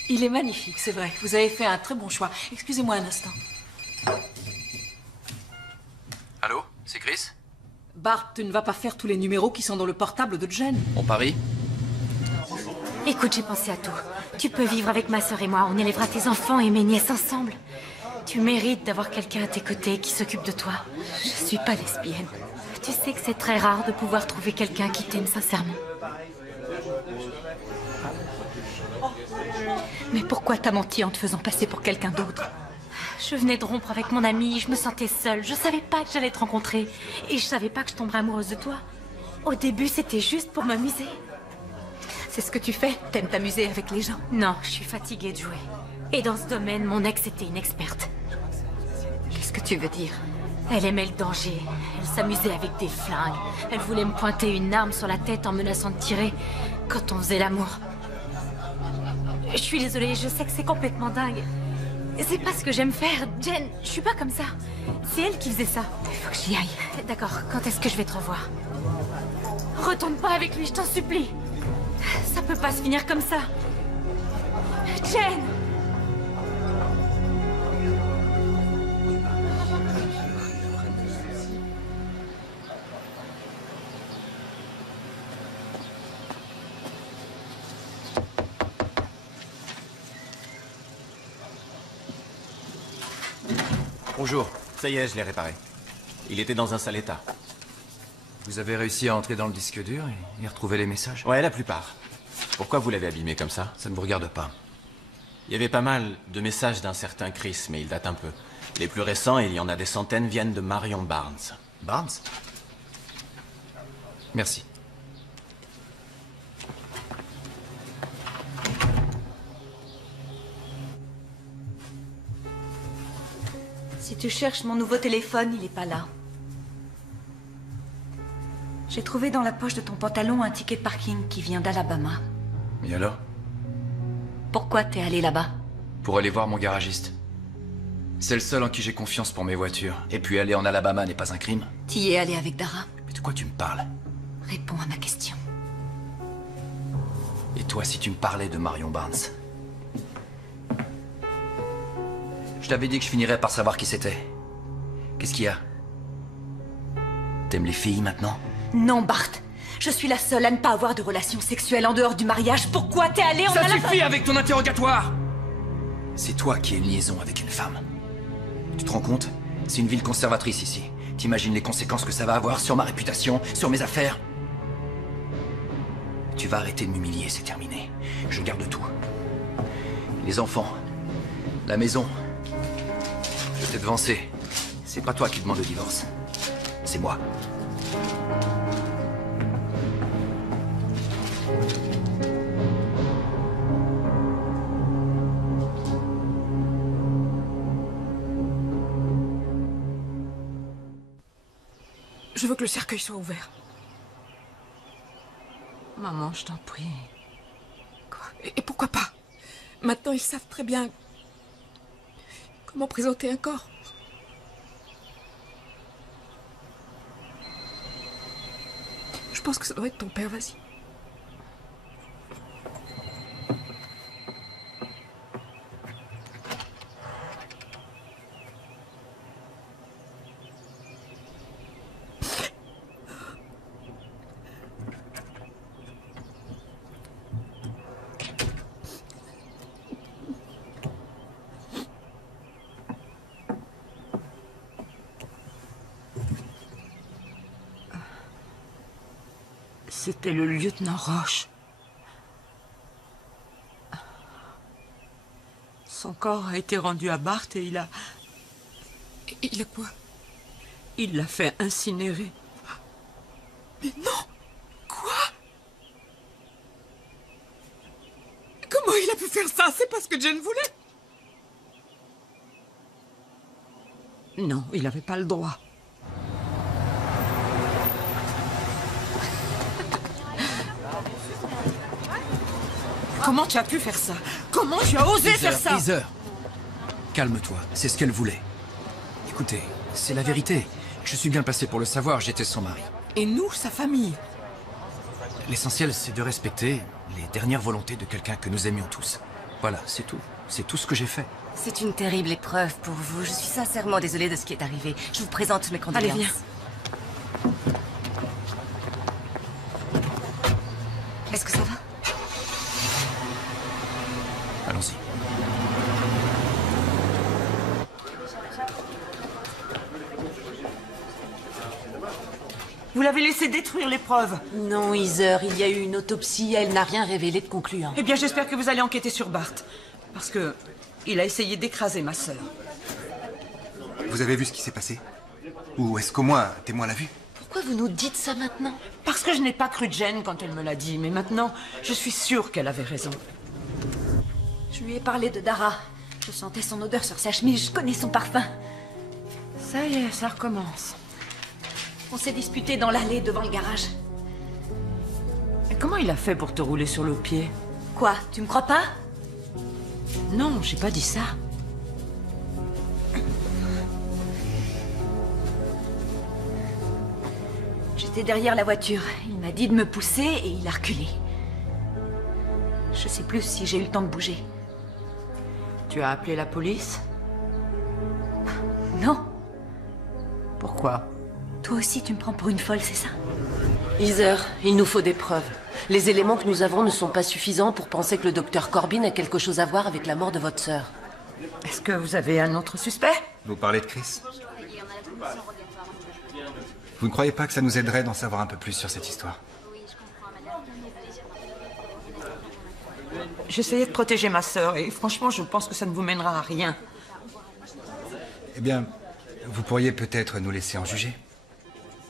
Il est magnifique, c'est vrai. Vous avez fait un très bon choix. Excusez-moi un instant. Allô? C'est Chris? Bart, tu ne vas pas faire tous les numéros qui sont dans le portable de Jen. On parie? Écoute, j'ai pensé à tout. Tu peux vivre avec ma sœur et moi. On élèvera tes enfants et mes nièces ensemble. Tu mérites d'avoir quelqu'un à tes côtés qui s'occupe de toi. Je suis pas lesbienne. Tu sais que c'est très rare de pouvoir trouver quelqu'un qui t'aime sincèrement. Mais pourquoi t'as menti en te faisant passer pour quelqu'un d'autre? Je venais de rompre avec mon ami, je me sentais seule. Je savais pas que j'allais te rencontrer. Et je savais pas que je tomberais amoureuse de toi. Au début, c'était juste pour m'amuser. C'est ce que tu fais? T'aimes t'amuser avec les gens? Non, je suis fatiguée de jouer. Et dans ce domaine, mon ex était une experte. Qu'est-ce que tu veux dire? Elle aimait le danger. Elle s'amusait avec des flingues. Elle voulait me pointer une arme sur la tête en menaçant de tirer quand on faisait l'amour. Je suis désolée, je sais que c'est complètement dingue. C'est pas ce que j'aime faire. Jen, je suis pas comme ça. C'est elle qui faisait ça. Il faut que j'y aille. D'accord, quand est-ce que je vais te revoir? Retourne pas avec lui, je t'en supplie. Ça peut pas se finir comme ça. Jen! Bonjour. Ça y est, je l'ai réparé. Il était dans un sale état. Vous avez réussi à entrer dans le disque dur et retrouver les messages? Ouais, la plupart. Pourquoi vous l'avez abîmé comme ça? Ça ne vous regarde pas. Il y avait pas mal de messages d'un certain Chris, mais il date un peu. Les plus récents, il y en a des centaines, viennent de Marion Barnes. Barnes? Merci. Si tu cherches mon nouveau téléphone, il est pas là. J'ai trouvé dans la poche de ton pantalon un ticket de parking qui vient d'Alabama. Et alors? Pourquoi t'es allé là-bas? Pour aller voir mon garagiste. C'est le seul en qui j'ai confiance pour mes voitures. Et puis aller en Alabama n'est pas un crime. T'y es allé avec Dara? Mais de quoi tu me parles? Réponds à ma question. Et toi, si tu me parlais de Marion Barnes? Je t'avais dit que je finirais par savoir qui c'était. Qu'est-ce qu'il y a? T'aimes les filles maintenant? Non, Bart. Je suis la seule à ne pas avoir de relations sexuelles en dehors du mariage. Pourquoi t'es allé en Alabama? Ça suffit avec ton interrogatoire! C'est toi qui as une liaison avec une femme. Tu te rends compte? C'est une ville conservatrice ici. T'imagines les conséquences que ça va avoir sur ma réputation, sur mes affaires? Tu vas arrêter de m'humilier, c'est terminé. Je garde tout. Les enfants, la maison. Je t'ai devancé. C'est pas toi qui demande le divorce. C'est moi. Je veux que le cercueil soit ouvert. Maman, je t'en prie. Quoi? Et pourquoi pas? Maintenant, ils savent très bien comment présenter un corps. Je pense que ça doit être ton père, vas-y. C'était le lieutenant Roche. Son corps a été rendu à Bart et il a... Il a quoi? Il l'a fait incinérer. Mais non! Quoi? Comment il a pu faire ça? C'est pas ce que Jen voulait? Non, il n'avait pas le droit. Comment tu as pu faire ça? Comment tu as osé faire ça? Heather, calme-toi, c'est ce qu'elle voulait. Écoutez, c'est la vérité. Je suis bien placé pour le savoir, j'étais son mari. Et nous, sa famille? L'essentiel, c'est de respecter les dernières volontés de quelqu'un que nous aimions tous. Voilà, c'est tout. C'est tout ce que j'ai fait. C'est une terrible épreuve pour vous. Je suis sincèrement désolée de ce qui est arrivé. Je vous présente mes condoléances. Allez, viens. Est-ce que ça va? Allons-y. Vous l'avez laissé détruire les preuves. Non, Heather, il y a eu une autopsie, elle n'a rien révélé de concluant. Eh bien, j'espère que vous allez enquêter sur Bart. Parce que il a essayé d'écraser ma sœur. Vous avez vu ce qui s'est passé? Ou est-ce qu'au moins un témoin l'a vu? Pourquoi vous nous dites ça maintenant? Parce que je n'ai pas cru Jen quand elle me l'a dit, mais maintenant, je suis sûre qu'elle avait raison. Je lui ai parlé de Dara. Je sentais son odeur sur sa chemise, je connais son parfum. Ça y est, ça recommence. On s'est disputé dans l'allée devant le garage. Et comment il a fait pour te rouler sur le pied? Quoi? Tu me crois pas? Non, j'ai pas dit ça. J'étais derrière la voiture. Il m'a dit de me pousser et il a reculé. Je sais plus si j'ai eu le temps de bouger. Tu as appelé la police? Non. Pourquoi? Toi aussi, tu me prends pour une folle, c'est ça? Heather, il nous faut des preuves. Les éléments que nous avons ne sont pas suffisants pour penser que le docteur Corbin a quelque chose à voir avec la mort de votre sœur. Est-ce que vous avez un autre suspect? Vous parlez de Chris? Vous ne croyez pas que ça nous aiderait d'en savoir un peu plus sur cette histoire? J'essayais de protéger ma sœur et franchement, je pense que ça ne vous mènera à rien. Eh bien, vous pourriez peut-être nous laisser en juger.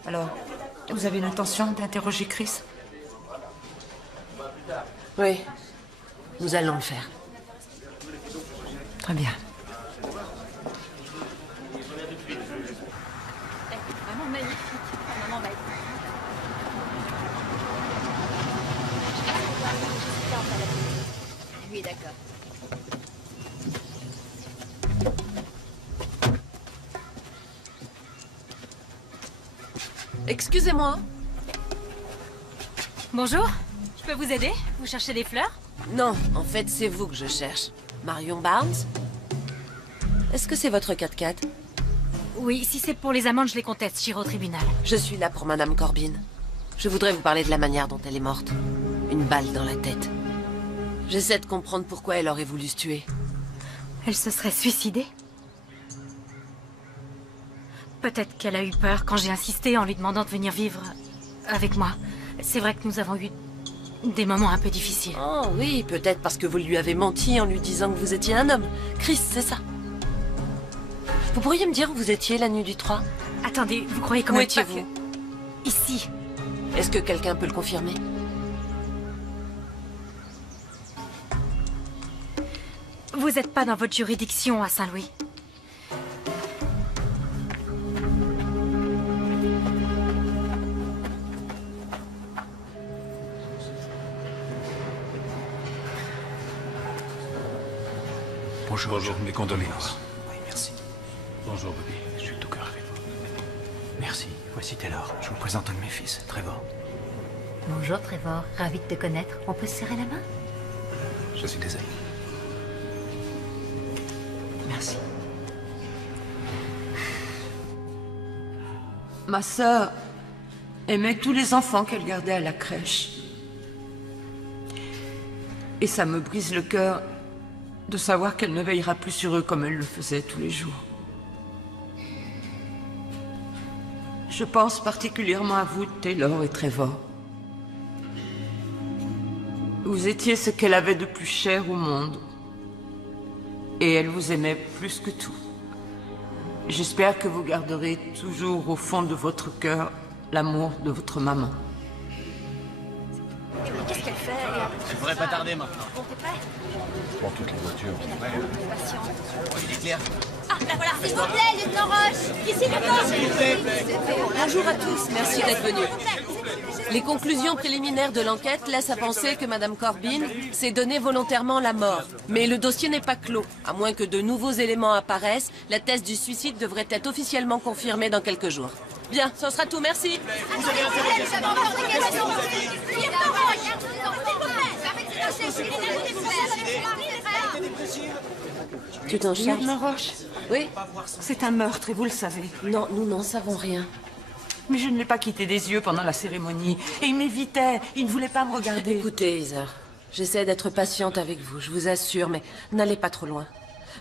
Alors, vous avez l'intention d'interroger Chris? Oui, nous allons le faire. Très bien. Vraiment magnifique. Maman m'a Oui, d'accord. Excusez-moi. Bonjour, je peux vous aider? Vous cherchez des fleurs? Non, en fait, c'est vous que je cherche. Marion Barnes? Est-ce que c'est votre 4x4? Oui, si c'est pour les amendes, je les conteste, j'irai au tribunal. Je suis là pour Madame Corbin. Je voudrais vous parler de la manière dont elle est morte. Une balle dans la tête. J'essaie de comprendre pourquoi elle aurait voulu se tuer. Elle se serait suicidée? Peut-être qu'elle a eu peur quand j'ai insisté en lui demandant de venir vivre avec moi. C'est vrai que nous avons eu des moments un peu difficiles. Oh oui, peut-être parce que vous lui avez menti en lui disant que vous étiez un homme. Chris, c'est ça. Vous pourriez me dire où vous étiez la nuit du 3? Attendez, vous croyez quand Où même pas étiez-vous? que... Ici. Est-ce que quelqu'un peut le confirmer? Vous n'êtes pas dans votre juridiction à Saint-Louis. Bonjour, mes condoléances. Oui, merci. Bonjour, Bobby. Je suis de tout cœur avec vous. Merci. Voici Taylor. Je vous présente un de mes fils, Trevor. Bonjour Trevor, ravi de te connaître. On peut se serrer la main? Je suis désolé. Merci. Ma sœur aimait tous les enfants qu'elle gardait à la crèche. Et ça me brise le cœur de savoir qu'elle ne veillera plus sur eux comme elle le faisait tous les jours. Je pense particulièrement à vous, Taylor et Trevor. Vous étiez ce qu'elle avait de plus cher au monde. Et elle vous aimait plus que tout. J'espère que vous garderez toujours au fond de votre cœur l'amour de votre maman. Qu'est-ce qu'elle fait? Elle pourrait pas tarder maintenant. Bon, t'es prêt? Pour toutes les voitures. Il est clair. Ah, là voilà. S'il vous plaît, lieutenant Roche. Ici, lieutenant. Bonjour à tous, merci d'être venus. Les conclusions préliminaires de l'enquête laissent à penser que Madame Corbin s'est donné volontairement la mort. Mais le dossier n'est pas clos. À moins que de nouveaux éléments apparaissent, la thèse du suicide devrait être officiellement confirmée dans quelques jours. Bien, ce sera tout, merci. Vous avez encore des questions? Lieutenant Roche. Tu t'en charges? Lieutenant Roche, Oui? c'est un meurtre et vous le savez. Non, nous n'en savons rien. Mais je ne l'ai pas quitté des yeux pendant la cérémonie. Et il m'évitait, il ne voulait pas me regarder. Écoutez, Heather, j'essaie d'être patiente avec vous, je vous assure, mais n'allez pas trop loin.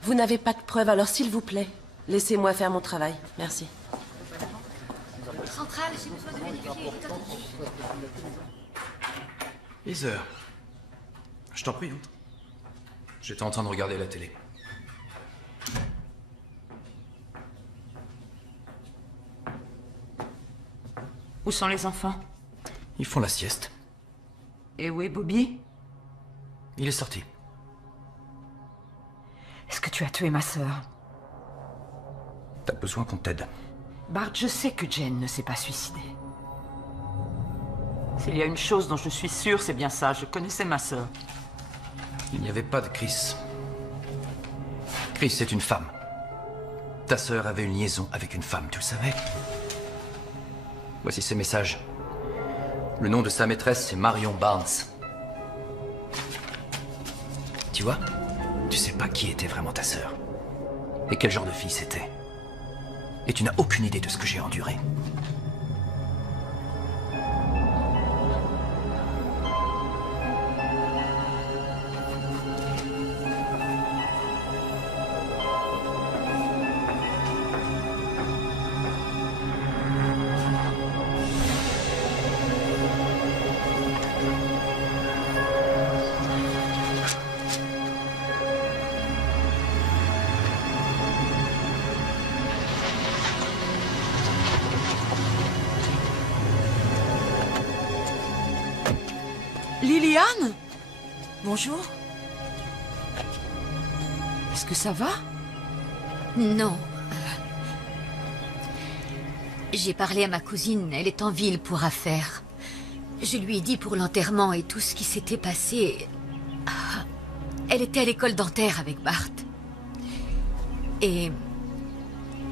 Vous n'avez pas de preuves, alors s'il vous plaît, laissez-moi faire mon travail. Merci. Centrale, j'ai besoin de vérifier. Heather, je t'en prie, entre. J'étais en train de regarder la télé. Où sont les enfants? Ils font la sieste. Et où est Bobby? Il est sorti. Est-ce que tu as tué ma sœur? T'as besoin qu'on t'aide. Bart, je sais que Jen ne s'est pas suicidée. S'il y a une chose dont je suis sûre, c'est bien ça. Je connaissais ma sœur. Il n'y avait pas de Chris. Chris, c'est une femme. Ta sœur avait une liaison avec une femme, tu le savais? Voici ces messages. Le nom de sa maîtresse, c'est Marion Barnes. Tu vois, tu sais pas qui était vraiment ta sœur. Et quel genre de fille c'était. Et tu n'as aucune idée de ce que j'ai enduré. Liliane? Bonjour. Est-ce que ça va? Non. J'ai parlé à ma cousine, elle est en ville pour affaires. Je lui ai dit pour l'enterrement et tout ce qui s'était passé. Elle était à l'école dentaire avec Bart. Et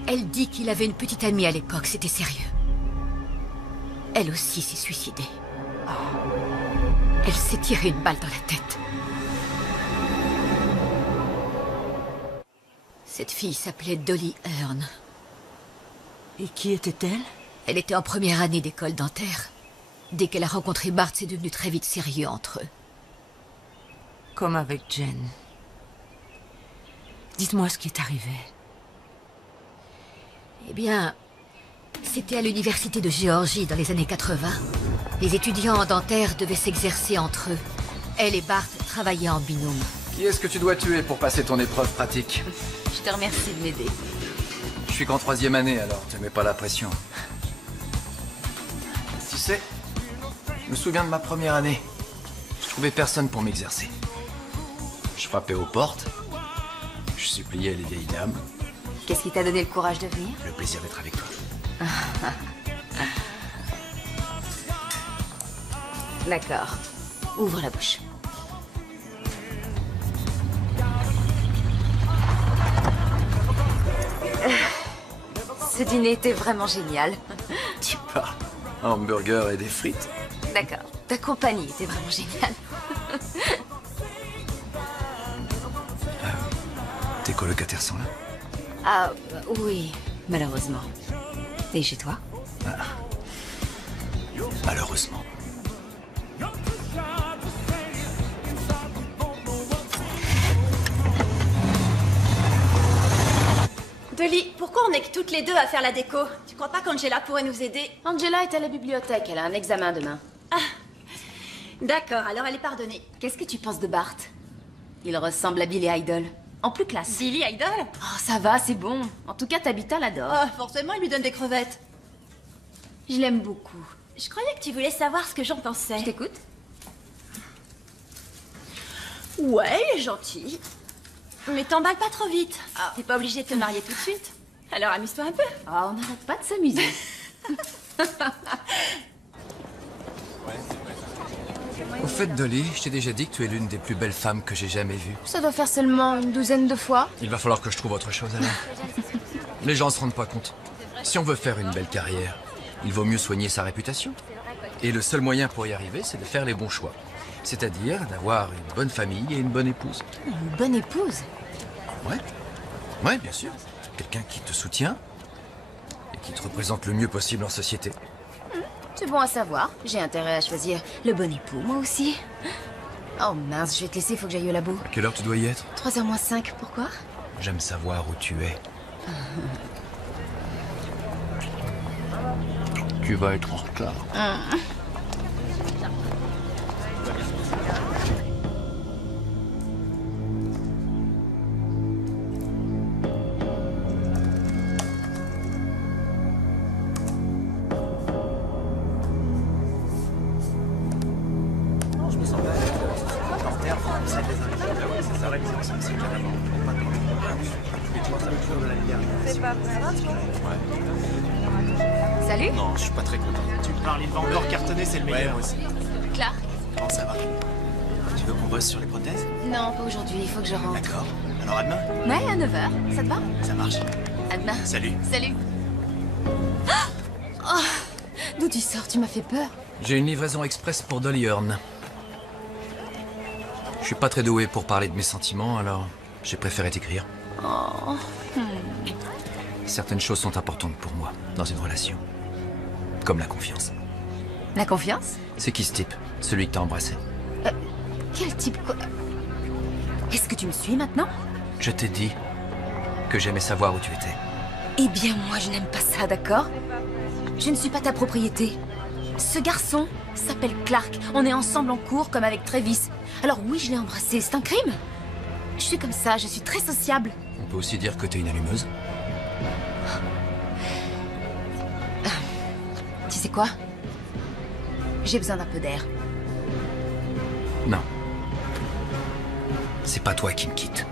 elle dit qu'il avait une petite amie à l'époque, c'était sérieux. Elle aussi s'est suicidée. Elle s'est tiré une balle dans la tête. Cette fille s'appelait Dolly Hearn. Et qui était-elle? Elle était en première année d'école dentaire. Dès qu'elle a rencontré Bart, c'est devenu très vite sérieux entre eux. Comme avec Jen. Dites-moi ce qui est arrivé. Eh bien, c'était à l'université de Géorgie dans les années 80. Les étudiants en dentaire devaient s'exercer entre eux. Elle et Bart travaillaient en binôme. Qui est-ce que tu dois tuer pour passer ton épreuve pratique? Je te remercie de m'aider. Je suis qu'en 3e année, alors te mets pas la pression. Tu sais, je me souviens de ma première année. Je trouvais personne pour m'exercer. Je frappais aux portes. Je suppliais les vieilles dames. Qu'est-ce qui t'a donné le courage de venir? Le plaisir d'être avec toi. D'accord. Ouvre la bouche. Ce dîner était vraiment génial. Tu parles. Hamburger et des frites. D'accord. Ta compagnie était vraiment géniale. Tes colocataires sont là? Ah, oui, malheureusement. Et chez toi? Malheureusement. Dolly, pourquoi on n'est que toutes les deux à faire la déco? Tu crois pas qu'Angela pourrait nous aider? Angela est à la bibliothèque, elle a un examen demain. Ah, d'accord, alors elle est pardonnée. Qu'est-ce que tu penses de Bart? Il ressemble à Billy Idol. En plus classe. Billy Idol? Oh, ça va, c'est bon. En tout cas, Tabitha l'adore. Oh, forcément, il lui donne des crevettes. Je l'aime beaucoup. Je croyais que tu voulais savoir ce que j'en pensais. Je t'écoute. Ouais, il est gentil. Mais t'emballes pas trop vite. T'es pas obligé de te marier tout de suite. Alors amuse-toi un peu. Oh, on n'arrête pas de s'amuser. Au fait, Dolly, je t'ai déjà dit que tu es l'une des plus belles femmes que j'ai jamais vues. Ça doit faire seulement une douzaine de fois. Il va falloir que je trouve autre chose alors. Les gens se rendent pas compte. Si on veut faire une belle carrière, il vaut mieux soigner sa réputation. Et le seul moyen pour y arriver, c'est de faire les bons choix. C'est-à-dire d'avoir une bonne famille et une bonne épouse. Une bonne épouse? Ouais. Ouais, bien sûr. Quelqu'un qui te soutient et qui te représente le mieux possible en société. C'est bon à savoir. J'ai intérêt à choisir le bon époux, moi aussi. Oh mince, je vais te laisser, faut que j'aille au labo. À quelle heure tu dois y être? 3h moins 5, pourquoi? J'aime savoir où tu es. Tu vas être en retard. Salut. Non, je suis pas très content. Tu me parles, les vendeurs cartonnés, c'est le meilleur. Ouais, moi aussi. Clark. Comment ça va? Tu veux qu'on bosse sur les prothèses? Non, pas aujourd'hui, il faut que je rentre. D'accord. Alors à demain? Ouais, à 9h, ça te va? Ça marche. À demain. Salut. Salut. Oh, d'où tu sors? Tu m'as fait peur. J'ai une livraison express pour Dolly Hearn. Je suis pas très doué pour parler de mes sentiments, alors j'ai préféré t'écrire. Oh. Certaines choses sont importantes pour moi, dans une relation. Comme la confiance. La confiance? C'est qui ce type? Celui que t'as embrassé? Quel type quoi? Est-ce que tu me suis maintenant? Je t'ai dit que j'aimais savoir où tu étais. Eh bien, moi, je n'aime pas ça, d'accord? Je ne suis pas ta propriété. Ce garçon s'appelle Clark. On est ensemble en cours, comme avec Travis. Alors oui, je l'ai embrassé. C'est un crime? Je suis comme ça, je suis très sociable. On peut aussi dire que t'es une allumeuse. Tu sais quoi? J'ai besoin d'un peu d'air. Non. C'est pas toi qui me quitte.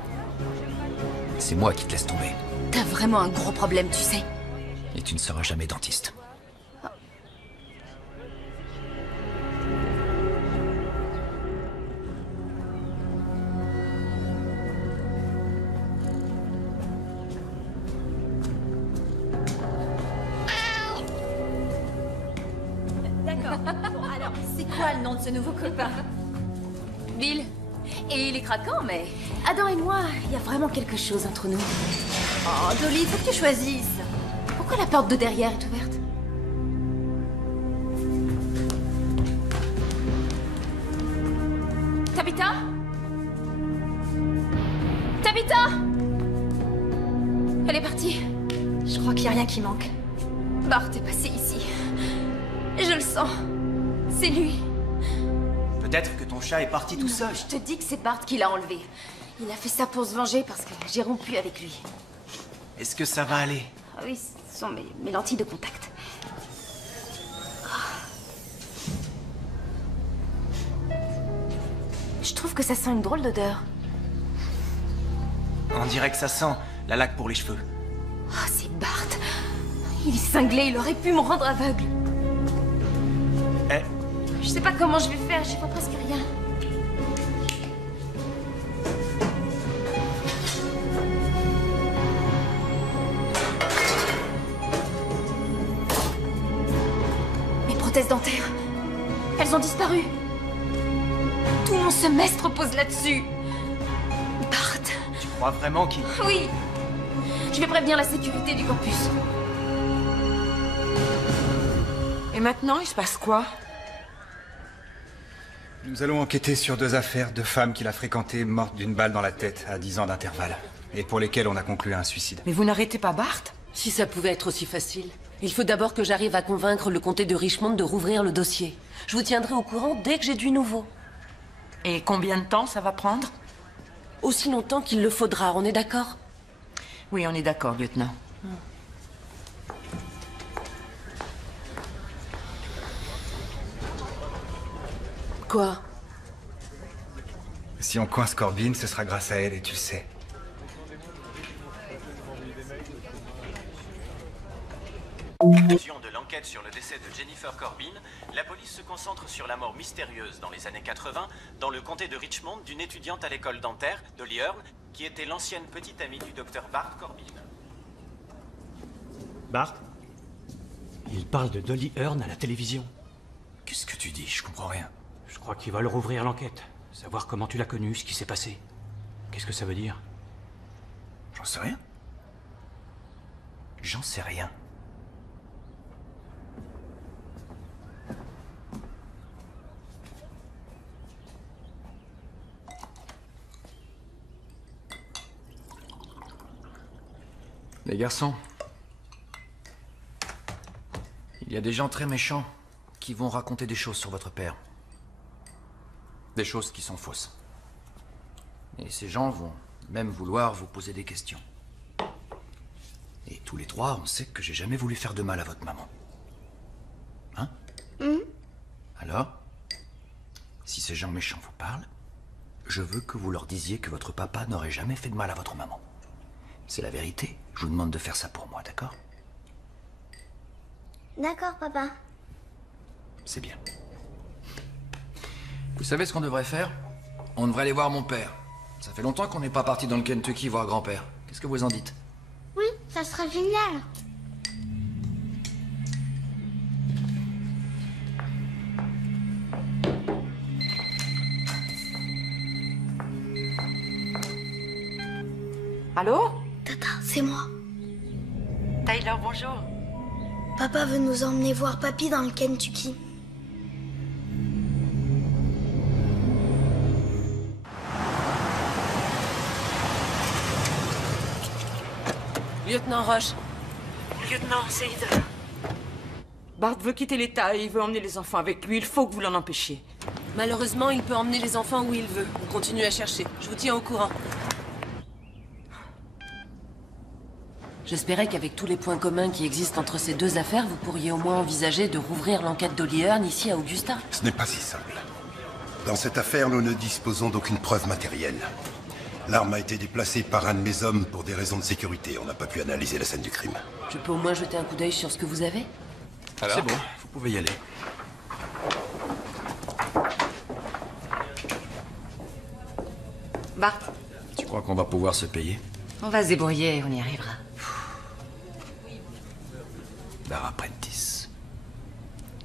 C'est moi qui te laisse tomber. T'as vraiment un gros problème, tu sais. Et tu ne seras jamais dentiste. D'accord. Bon, alors, c'est quoi le nom de ce nouveau copain? Bill. Et il est craquant, mais... Adam et moi, il y a vraiment quelque chose entre nous. Oh, Dolly, il faut que tu choisisses. Pourquoi la porte de derrière est ouverte? Tabitha? Tabitha? Elle est partie. Je crois qu'il n'y a rien qui manque. Bart est passé ici. Je le sens. C'est lui. Peut-être que ton chat est parti tout seul. Je te dis que c'est Bart qui l'a enlevé. Il a fait ça pour se venger parce que j'ai rompu avec lui. Est-ce que ça va aller? Ah oui, ce sont mes lentilles de contact. Je trouve que ça sent une drôle d'odeur. On dirait que ça sent la laque pour les cheveux. Oh, c'est Bart. Il est cinglé, il aurait pu me rendre aveugle. Eh. Je sais pas comment je vais faire, j'y vois presque rien. Mes prothèses dentaires, elles ont disparu. Tout mon semestre repose là-dessus. Bart. Tu crois vraiment qu'il... Oui. Je vais prévenir la sécurité du campus. Et maintenant, il se passe quoi? Nous allons enquêter sur 2 affaires de femmes qu'il a fréquentées mortes d'une balle dans la tête à 10 ans d'intervalle. Et pour lesquelles on a conclu à un suicide. Mais vous n'arrêtez pas Bart? Si ça pouvait être aussi facile. Il faut d'abord que j'arrive à convaincre le comté de Richmond de rouvrir le dossier. Je vous tiendrai au courant dès que j'ai du nouveau. Et combien de temps ça va prendre? Aussi longtemps qu'il le faudra, on est d'accord? Oui, on est d'accord, lieutenant. Quoi? Si on coince Corbin, ce sera grâce à elle, et tu le sais. Conclusion de l'enquête sur le décès de Jennifer Corbin, la police se concentre sur la mort mystérieuse dans les années 80 dans le comté de Richmond d'une étudiante à l'école dentaire, Dolly Hearn, qui était l'ancienne petite amie du docteur Bart Corbin. Bart? Il parle de Dolly Hearn à la télévision. Qu'est-ce que tu dis? Je comprends rien. Je crois qu'ils veulent rouvrir l'enquête. Savoir comment tu l'as connue, ce qui s'est passé. Qu'est-ce que ça veut dire? J'en sais rien. J'en sais rien. Les garçons, il y a des gens très méchants qui vont raconter des choses sur votre père. Des choses qui sont fausses. Et ces gens vont même vouloir vous poser des questions. Et tous les 3, on sait que j'ai jamais voulu faire de mal à votre maman. Hein? Alors, si ces gens méchants vous parlent, je veux que vous leur disiez que votre papa n'aurait jamais fait de mal à votre maman. C'est la vérité. Je vous demande de faire ça pour moi, d'accord? D'accord, papa. C'est bien. Vous savez ce qu'on devrait faire? On devrait aller voir mon père. Ça fait longtemps qu'on n'est pas parti dans le Kentucky voir grand-père. Qu'est-ce que vous en dites? Oui, ça serait génial. Allô? Tata, c'est moi. Tyler, bonjour. Papa veut nous emmener voir Papy dans le Kentucky. Lieutenant Roche. Lieutenant, c'est Ida. Bart veut quitter l'État et il veut emmener les enfants avec lui. Il faut que vous l'en empêchiez. Malheureusement, il peut emmener les enfants où il veut. On continue à chercher. Je vous tiens au courant. J'espérais qu'avec tous les points communs qui existent entre ces deux affaires, vous pourriez au moins envisager de rouvrir l'enquête d'Holly Hearn ici à Augusta. Ce n'est pas si simple. Dans cette affaire, nous ne disposons d'aucune preuve matérielle. L'arme a été déplacée par un de mes hommes pour des raisons de sécurité. On n'a pas pu analyser la scène du crime. Je peux au moins jeter un coup d'œil sur ce que vous avez? C'est bon, vous pouvez y aller. Bart, Tu crois qu'on va pouvoir se payer? on va se débrouiller, on y arrivera. Lara Prentice,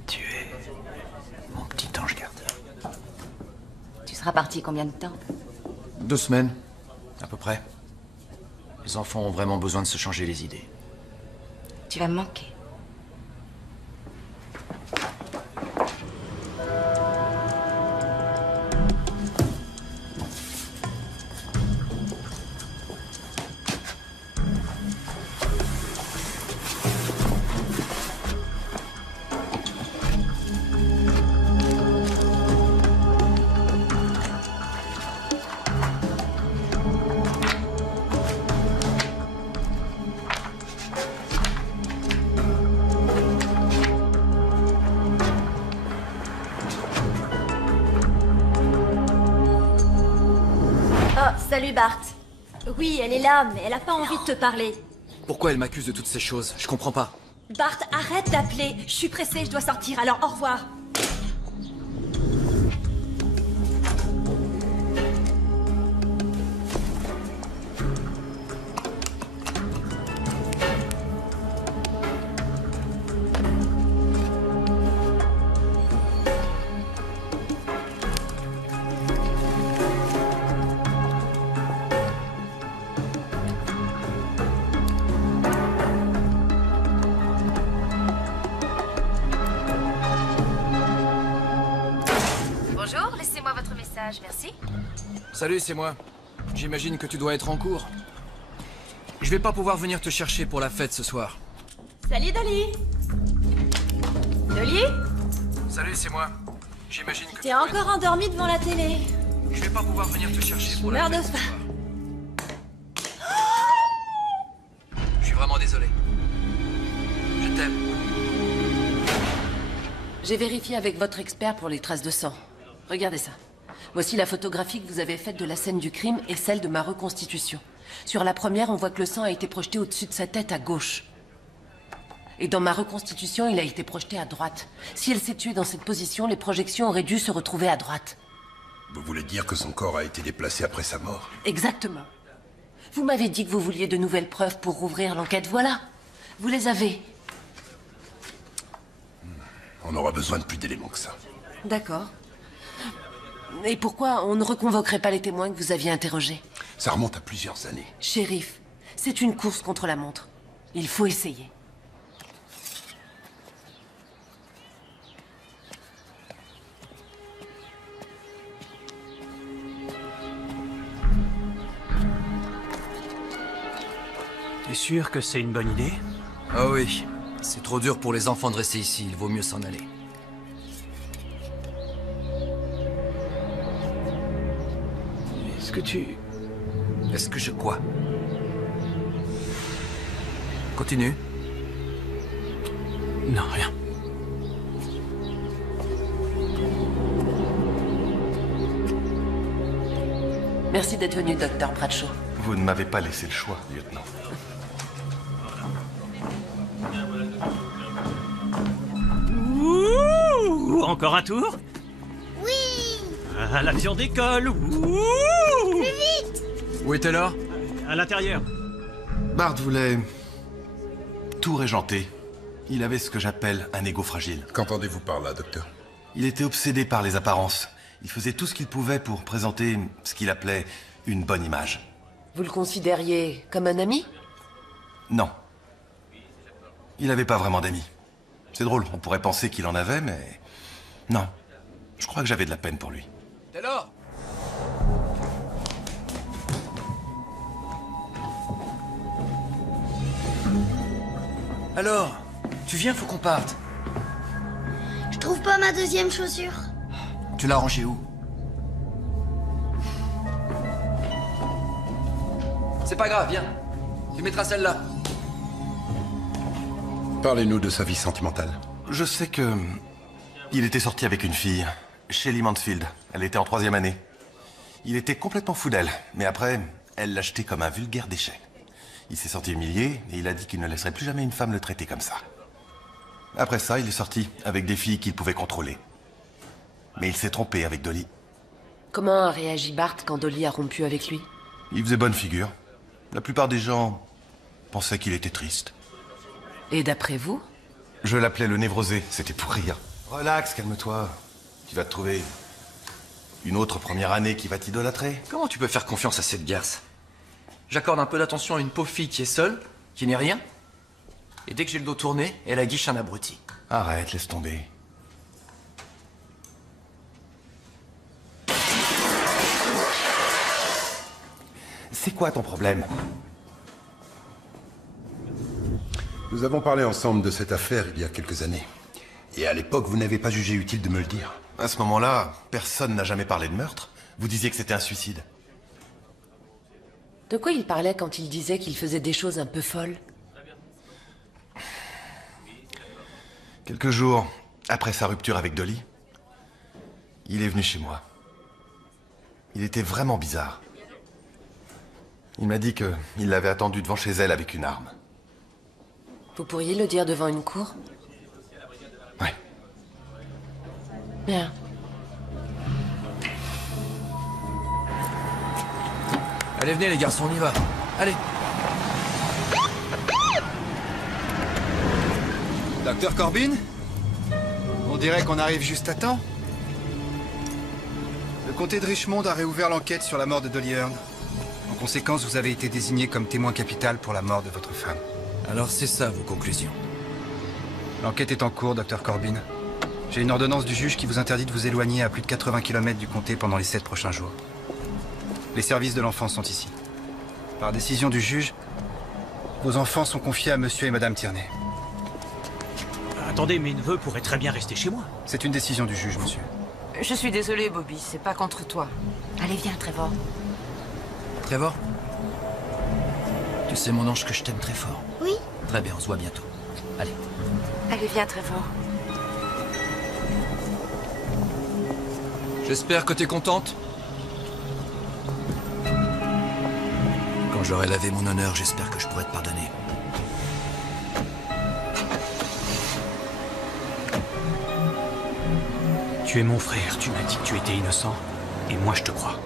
tu es mon petit ange gardien. Tu seras parti combien de temps? 2 semaines, à peu près. Les enfants ont vraiment besoin de se changer les idées. Tu vas me manquer. Salut Bart. Oui, elle est là, mais elle a pas envie de te parler. Pourquoi elle m'accuse de toutes ces choses? Je comprends pas. Bart, arrête d'appeler. Je suis pressée, je dois sortir, alors au revoir. Bonjour, laissez-moi votre message, merci. Salut, c'est moi. J'imagine que tu dois être en cours. Je vais pas pouvoir venir te chercher pour la fête ce soir. Salut Dolly. Dolly? Salut, c'est moi. J'imagine que T'es encore endormie devant la télé. je vais pas pouvoir venir te chercher pour la Meurs fête de ce faim. soir. Je suis vraiment désolé. Je t'aime. J'ai vérifié avec votre expert pour les traces de sang. Regardez ça. Voici la photographie que vous avez faite de la scène du crime et celle de ma reconstitution. Sur la première, on voit que le sang a été projeté au-dessus de sa tête à gauche. Et dans ma reconstitution, il a été projeté à droite. Si elle s'est tuée dans cette position, les projections auraient dû se retrouver à droite. Vous voulez dire que son corps a été déplacé après sa mort? Exactement. Vous m'avez dit que vous vouliez de nouvelles preuves pour rouvrir l'enquête. Voilà. Vous les avez. On aura besoin de plus d'éléments que ça. D'accord. Et pourquoi on ne reconvoquerait pas les témoins que vous aviez interrogés? Ça remonte à plusieurs années. Shérif, c'est une course contre la montre. Il faut essayer. T'es sûr que c'est une bonne idée? Ah oui. C'est trop dur pour les enfants de rester ici. Il vaut mieux s'en aller. Est-ce que tu... Est-ce que je quoi? Continue. Non, rien. Merci d'être venu, docteur Bradshaw. Vous ne m'avez pas laissé le choix, lieutenant. Ouh, encore un tour? Oui. Ah, l'avion décolle. Ouh. Plus vite. Où est Taylor? À l'intérieur. Bart voulait tout régenter. Il avait ce que j'appelle un ego fragile. Qu'entendez-vous par là, docteur? Il était obsédé par les apparences. Il faisait tout ce qu'il pouvait pour présenter ce qu'il appelait une bonne image. Vous le considériez comme un ami? Non. Il n'avait pas vraiment d'amis. C'est drôle, on pourrait penser qu'il en avait, mais... Non. Je crois que j'avais de la peine pour lui. Taylor! Alors, tu viens, faut qu'on parte. Je trouve pas ma deuxième chaussure. Tu l'as rangée où? C'est pas grave, viens. Tu mettras celle-là. Parlez-nous de sa vie sentimentale. Je sais que... il était sorti avec une fille, Shelley Mansfield. Elle était en 3e année. Il était complètement fou d'elle, mais après, elle l'a jeté comme un vulgaire déchet. Il s'est senti humilié et il a dit qu'il ne laisserait plus jamais une femme le traiter comme ça. Après ça, il est sorti avec des filles qu'il pouvait contrôler. Mais il s'est trompé avec Dolly. Comment a réagi Bart quand Dolly a rompu avec lui? Il faisait bonne figure. La plupart des gens pensaient qu'il était triste. Et d'après vous? Je l'appelais le névrosé, c'était pour rire. Relax, calme-toi. Tu vas te trouver une autre première année qui va t'idolâtrer. Comment tu peux faire confiance à cette garce? J'accorde un peu d'attention à une pauvre fille qui est seule, qui n'est rien. Et dès que j'ai le dos tourné, elle aguiche un abruti. Arrête, laisse tomber. C'est quoi ton problème? Nous avons parlé ensemble de cette affaire il y a quelques années. Et à l'époque, vous n'avez pas jugé utile de me le dire. À ce moment-là, personne n'a jamais parlé de meurtre. Vous disiez que c'était un suicide. De quoi il parlait quand il disait qu'il faisait des choses un peu folles? Quelques jours après sa rupture avec Dolly, il est venu chez moi. Il était vraiment bizarre. Il m'a dit qu'il l'avait attendu devant chez elle avec une arme. Vous pourriez le dire devant une cour? Ouais. Bien. Allez, venez les garçons, on y va. Allez. Docteur Corbin? On dirait qu'on arrive juste à temps. Le comté de Richmond a réouvert l'enquête sur la mort de Dolly Hearn. En conséquence, vous avez été désigné comme témoin capital pour la mort de votre femme. Alors c'est ça vos conclusions? L'enquête est en cours, Docteur Corbin. J'ai une ordonnance du juge qui vous interdit de vous éloigner à plus de 80 km du comté pendant les 7 prochains jours. Les services de l'enfance sont ici. Par décision du juge, vos enfants sont confiés à monsieur et madame Tierney. Attendez, mes neveux pourraient très bien rester chez moi. C'est une décision du juge, monsieur. Je suis désolée, Bobby, c'est pas contre toi. Allez, viens, Trevor. Trevor? Tu sais, mon ange, que je t'aime très fort. Oui. Très bien, on se voit bientôt. Allez. Allez, viens, Trevor. J'espère que t'es contente. Quand j'aurai lavé mon honneur, j'espère que je pourrai te pardonner. Tu es mon frère, tu m'as dit que tu étais innocent, et moi je te crois.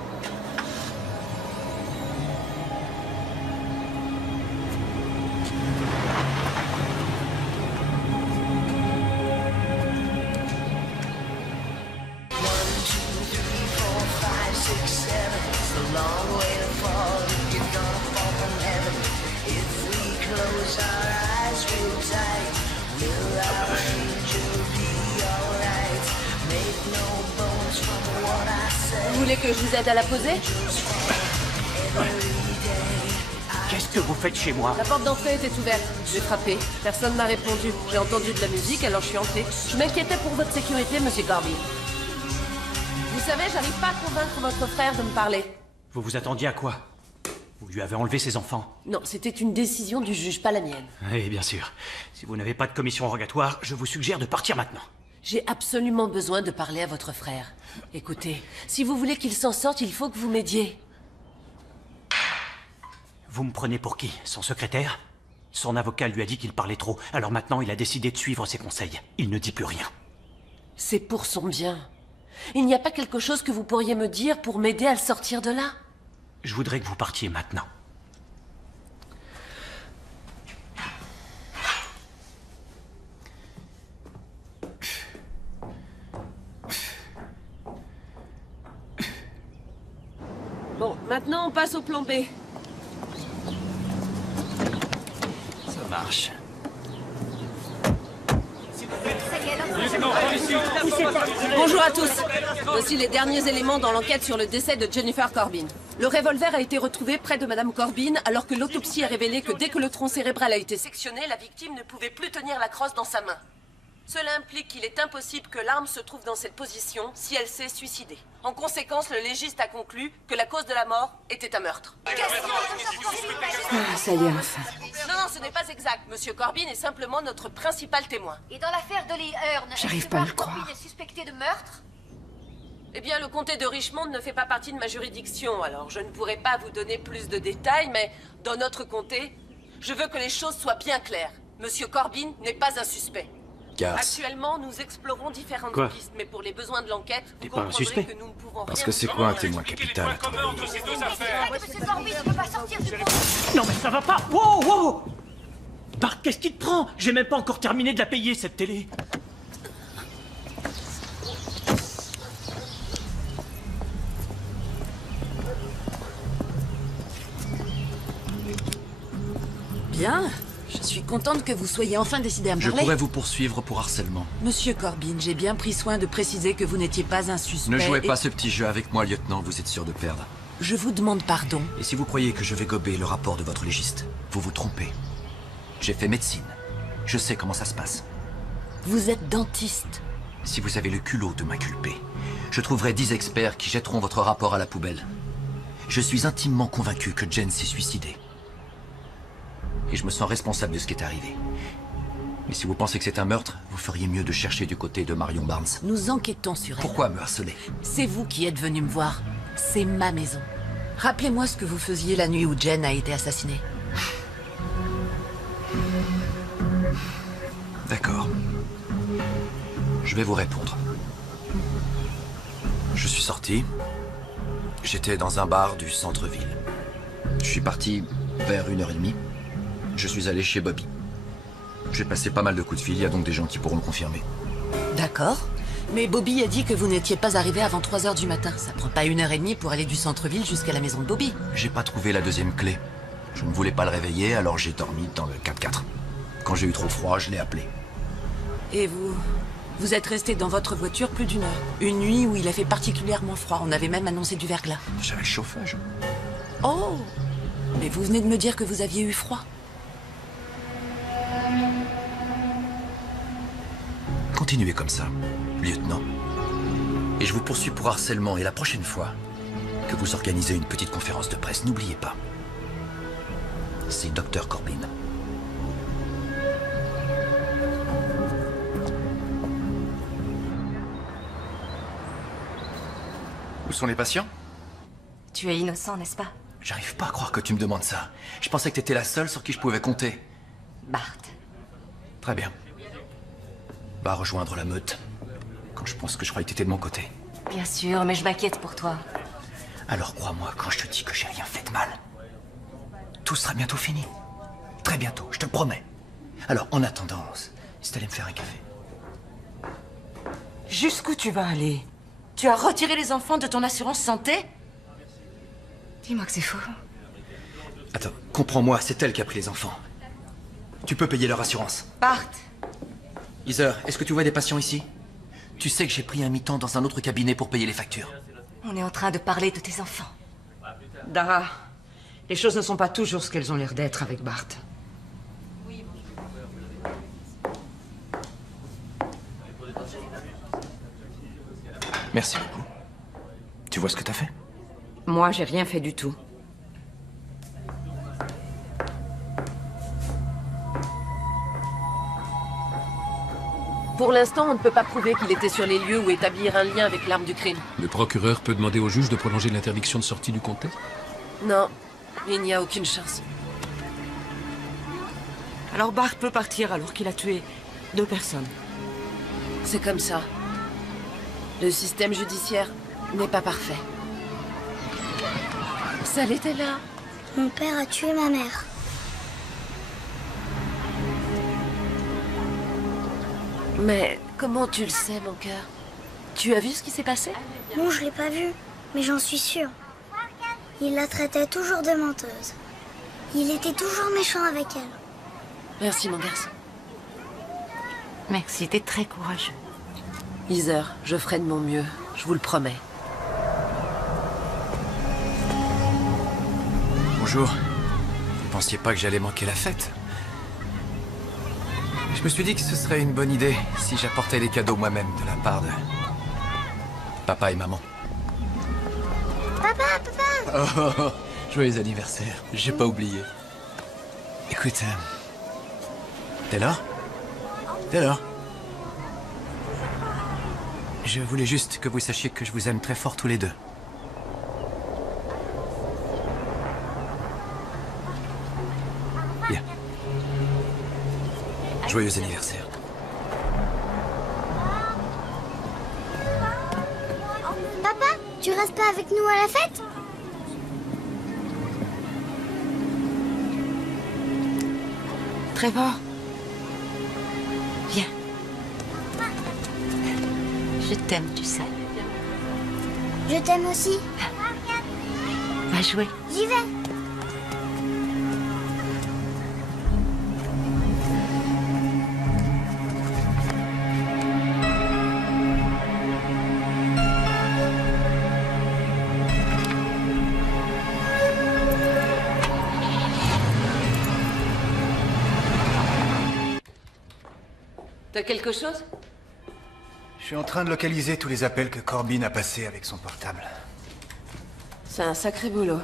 Vous voulez que je vous aide à la poser? Qu'est-ce que vous faites chez moi? La porte d'entrée était ouverte. J'ai frappé. Personne n'a répondu. J'ai entendu de la musique, alors je suis entrée. Je m'inquiétais pour votre sécurité, monsieur Corbin. Vous savez, j'arrive pas à convaincre votre frère de me parler. Vous vous attendiez à quoi? Vous lui avez enlevé ses enfants? Non, c'était une décision du juge, pas la mienne. Oui, bien sûr. Si vous n'avez pas de commission rogatoire, je vous suggère de partir maintenant. J'ai absolument besoin de parler à votre frère. Écoutez, si vous voulez qu'il s'en sorte, il faut que vous m'aidiez. Vous me prenez pour qui? Son secrétaire? Son avocat lui a dit qu'il parlait trop, alors maintenant il a décidé de suivre ses conseils. Il ne dit plus rien. C'est pour son bien. Il n'y a pas quelque chose que vous pourriez me dire pour m'aider à le sortir de là? Je voudrais que vous partiez maintenant. Bon, maintenant on passe au plan B. marche. Bonjour à tous. Voici les derniers éléments dans l'enquête sur le décès de Jennifer Corbin. Le revolver a été retrouvé près de Madame Corbin alors que l'autopsie a révélé que dès que le tronc cérébral a été sectionné, la victime ne pouvait plus tenir la crosse dans sa main. Cela implique qu'il est impossible que l'arme se trouve dans cette position si elle s'est suicidée. En conséquence, le légiste a conclu que la cause de la mort était un meurtre. Ah, ça y est, enfin. Non, ce n'est pas exact. Monsieur Corbin est simplement notre principal témoin. Et dans l'affaire Dolly Hearn, j'arrive pas à le croire. Corbin est suspecté de meurtre? Eh bien, le comté de Richmond ne fait pas partie de ma juridiction, alors je ne pourrai pas vous donner plus de détails, mais dans notre comté, je veux que les choses soient bien claires. Monsieur Corbin n'est pas un suspect. Gas. Actuellement, nous explorons différentes pistes, mais pour les besoins de l'enquête, vous pas un comprendrez suspect que nous ne pouvons Parce rien que c'est vous quoi un dire. témoin capital à ton avis? Monsieur Corbin ne peut pas sortir du pont. Non mais ça va pas. Wow, wow. Bart, qu'est-ce qui te prend? J'ai même pas encore terminé de la payer, cette télé. Bien. Je suis contente que vous soyez enfin décidé à me Je parler. pourrais vous poursuivre pour harcèlement. Monsieur Corbin, j'ai bien pris soin de préciser que vous n'étiez pas un suspect. Ne jouez et- pas ce petit jeu avec moi, lieutenant, vous êtes sûr de perdre. Je vous demande pardon. Et si vous croyez que je vais gober le rapport de votre légiste, vous vous trompez. J'ai fait médecine. Je sais comment ça se passe. Vous êtes dentiste. Si vous avez le culot de m'inculper, je trouverai 10 experts qui jetteront votre rapport à la poubelle. Je suis intimement convaincu que Jen s'est suicidée. Et je me sens responsable de ce qui est arrivé. Mais si vous pensez que c'est un meurtre, vous feriez mieux de chercher du côté de Marion Barnes. Nous enquêtons sur elle. Pourquoi me harceler? C'est vous qui êtes venu me voir. C'est ma maison. Rappelez-moi ce que vous faisiez la nuit où Jen a été assassinée. D'accord. Je vais vous répondre. Je suis sorti. J'étais dans un bar du centre-ville. Je suis parti vers 1h30. Je suis allé chez Bobby. J'ai passé pas mal de coups de fil, il y a donc des gens qui pourront le confirmer. D'accord. Mais Bobby a dit que vous n'étiez pas arrivé avant 3 heures du matin. Ça prend pas 1h30 pour aller du centre-ville jusqu'à la maison de Bobby. J'ai pas trouvé la deuxième clé. Je ne voulais pas le réveiller, alors j'ai dormi dans le 4x4. Quand j'ai eu trop froid, je l'ai appelé. Et vous êtes resté dans votre voiture plus d'1 heure. Une nuit où il a fait particulièrement froid. On avait même annoncé du verglas. J'avais le chauffage. Oh! Mais vous venez de me dire que vous aviez eu froid. Continuez comme ça, lieutenant. Et je vous poursuis pour harcèlement, et la prochaine fois que vous organisez une petite conférence de presse, n'oubliez pas. C'est Dr. Corbin. Où sont les patients? Tu es innocent, n'est-ce pas? J'arrive pas à croire que tu me demandes ça. Je pensais que t'étais la seule sur qui je pouvais compter. Bart. Très bien. Va rejoindre la meute. Quand je pense que je croyais que t'étais de mon côté. Bien sûr, mais je m'inquiète pour toi. Alors crois-moi quand je te dis que j'ai rien fait de mal. Tout sera bientôt fini. Très bientôt, je te le promets. Alors, en attendant, si t'allais me faire un café. Jusqu'où tu vas aller? Tu as retiré les enfants de ton assurance santé? Dis-moi que c'est faux. Attends, comprends-moi, c'est elle qui a pris les enfants. Tu peux payer leur assurance. Bart. Heather, est-ce que tu vois des patients ici? Tu sais que j'ai pris un mi-temps dans un autre cabinet pour payer les factures. On est en train de parler de tes enfants. Dara, les choses ne sont pas toujours ce qu'elles ont l'air d'être avec Bart. Merci beaucoup. Tu vois ce que t'as fait? Moi, j'ai rien fait du tout. Pour l'instant, on ne peut pas prouver qu'il était sur les lieux ou établir un lien avec l'arme du crime. Le procureur peut demander au juge de prolonger l'interdiction de sortie du comté? Non, il n'y a aucune chance. Alors Bart peut partir alors qu'il a tué 2 personnes. C'est comme ça. Le système judiciaire n'est pas parfait. Ça l'était là. Mon père a tué ma mère. Mais comment tu le sais, mon cœur? Tu as vu ce qui s'est passé? Non, je l'ai pas vue, mais j'en suis sûre. Il la traitait toujours de menteuse. Il était toujours méchant avec elle. Merci, mon garçon. Merci, t'es très courageux. Heather, je ferai de mon mieux, je vous le promets. Bonjour. Vous pensiez pas que j'allais manquer la fête? Je me suis dit que ce serait une bonne idée si j'apportais les cadeaux moi-même de la part de papa et maman. Papa! Oh, joyeux anniversaire. J'ai pas oublié. Écoute, Taylor? Taylor? Je voulais juste que vous sachiez que je vous aime très fort tous les deux. Bien. Joyeux anniversaire. Papa, tu restes pas avec nous à la fête? Trevor. Viens. Je t'aime, tu sais. Je t'aime aussi. Va jouer. J'y vais. T'as quelque chose? Je suis en train de localiser tous les appels que Corbin a passés avec son portable. C'est un sacré boulot.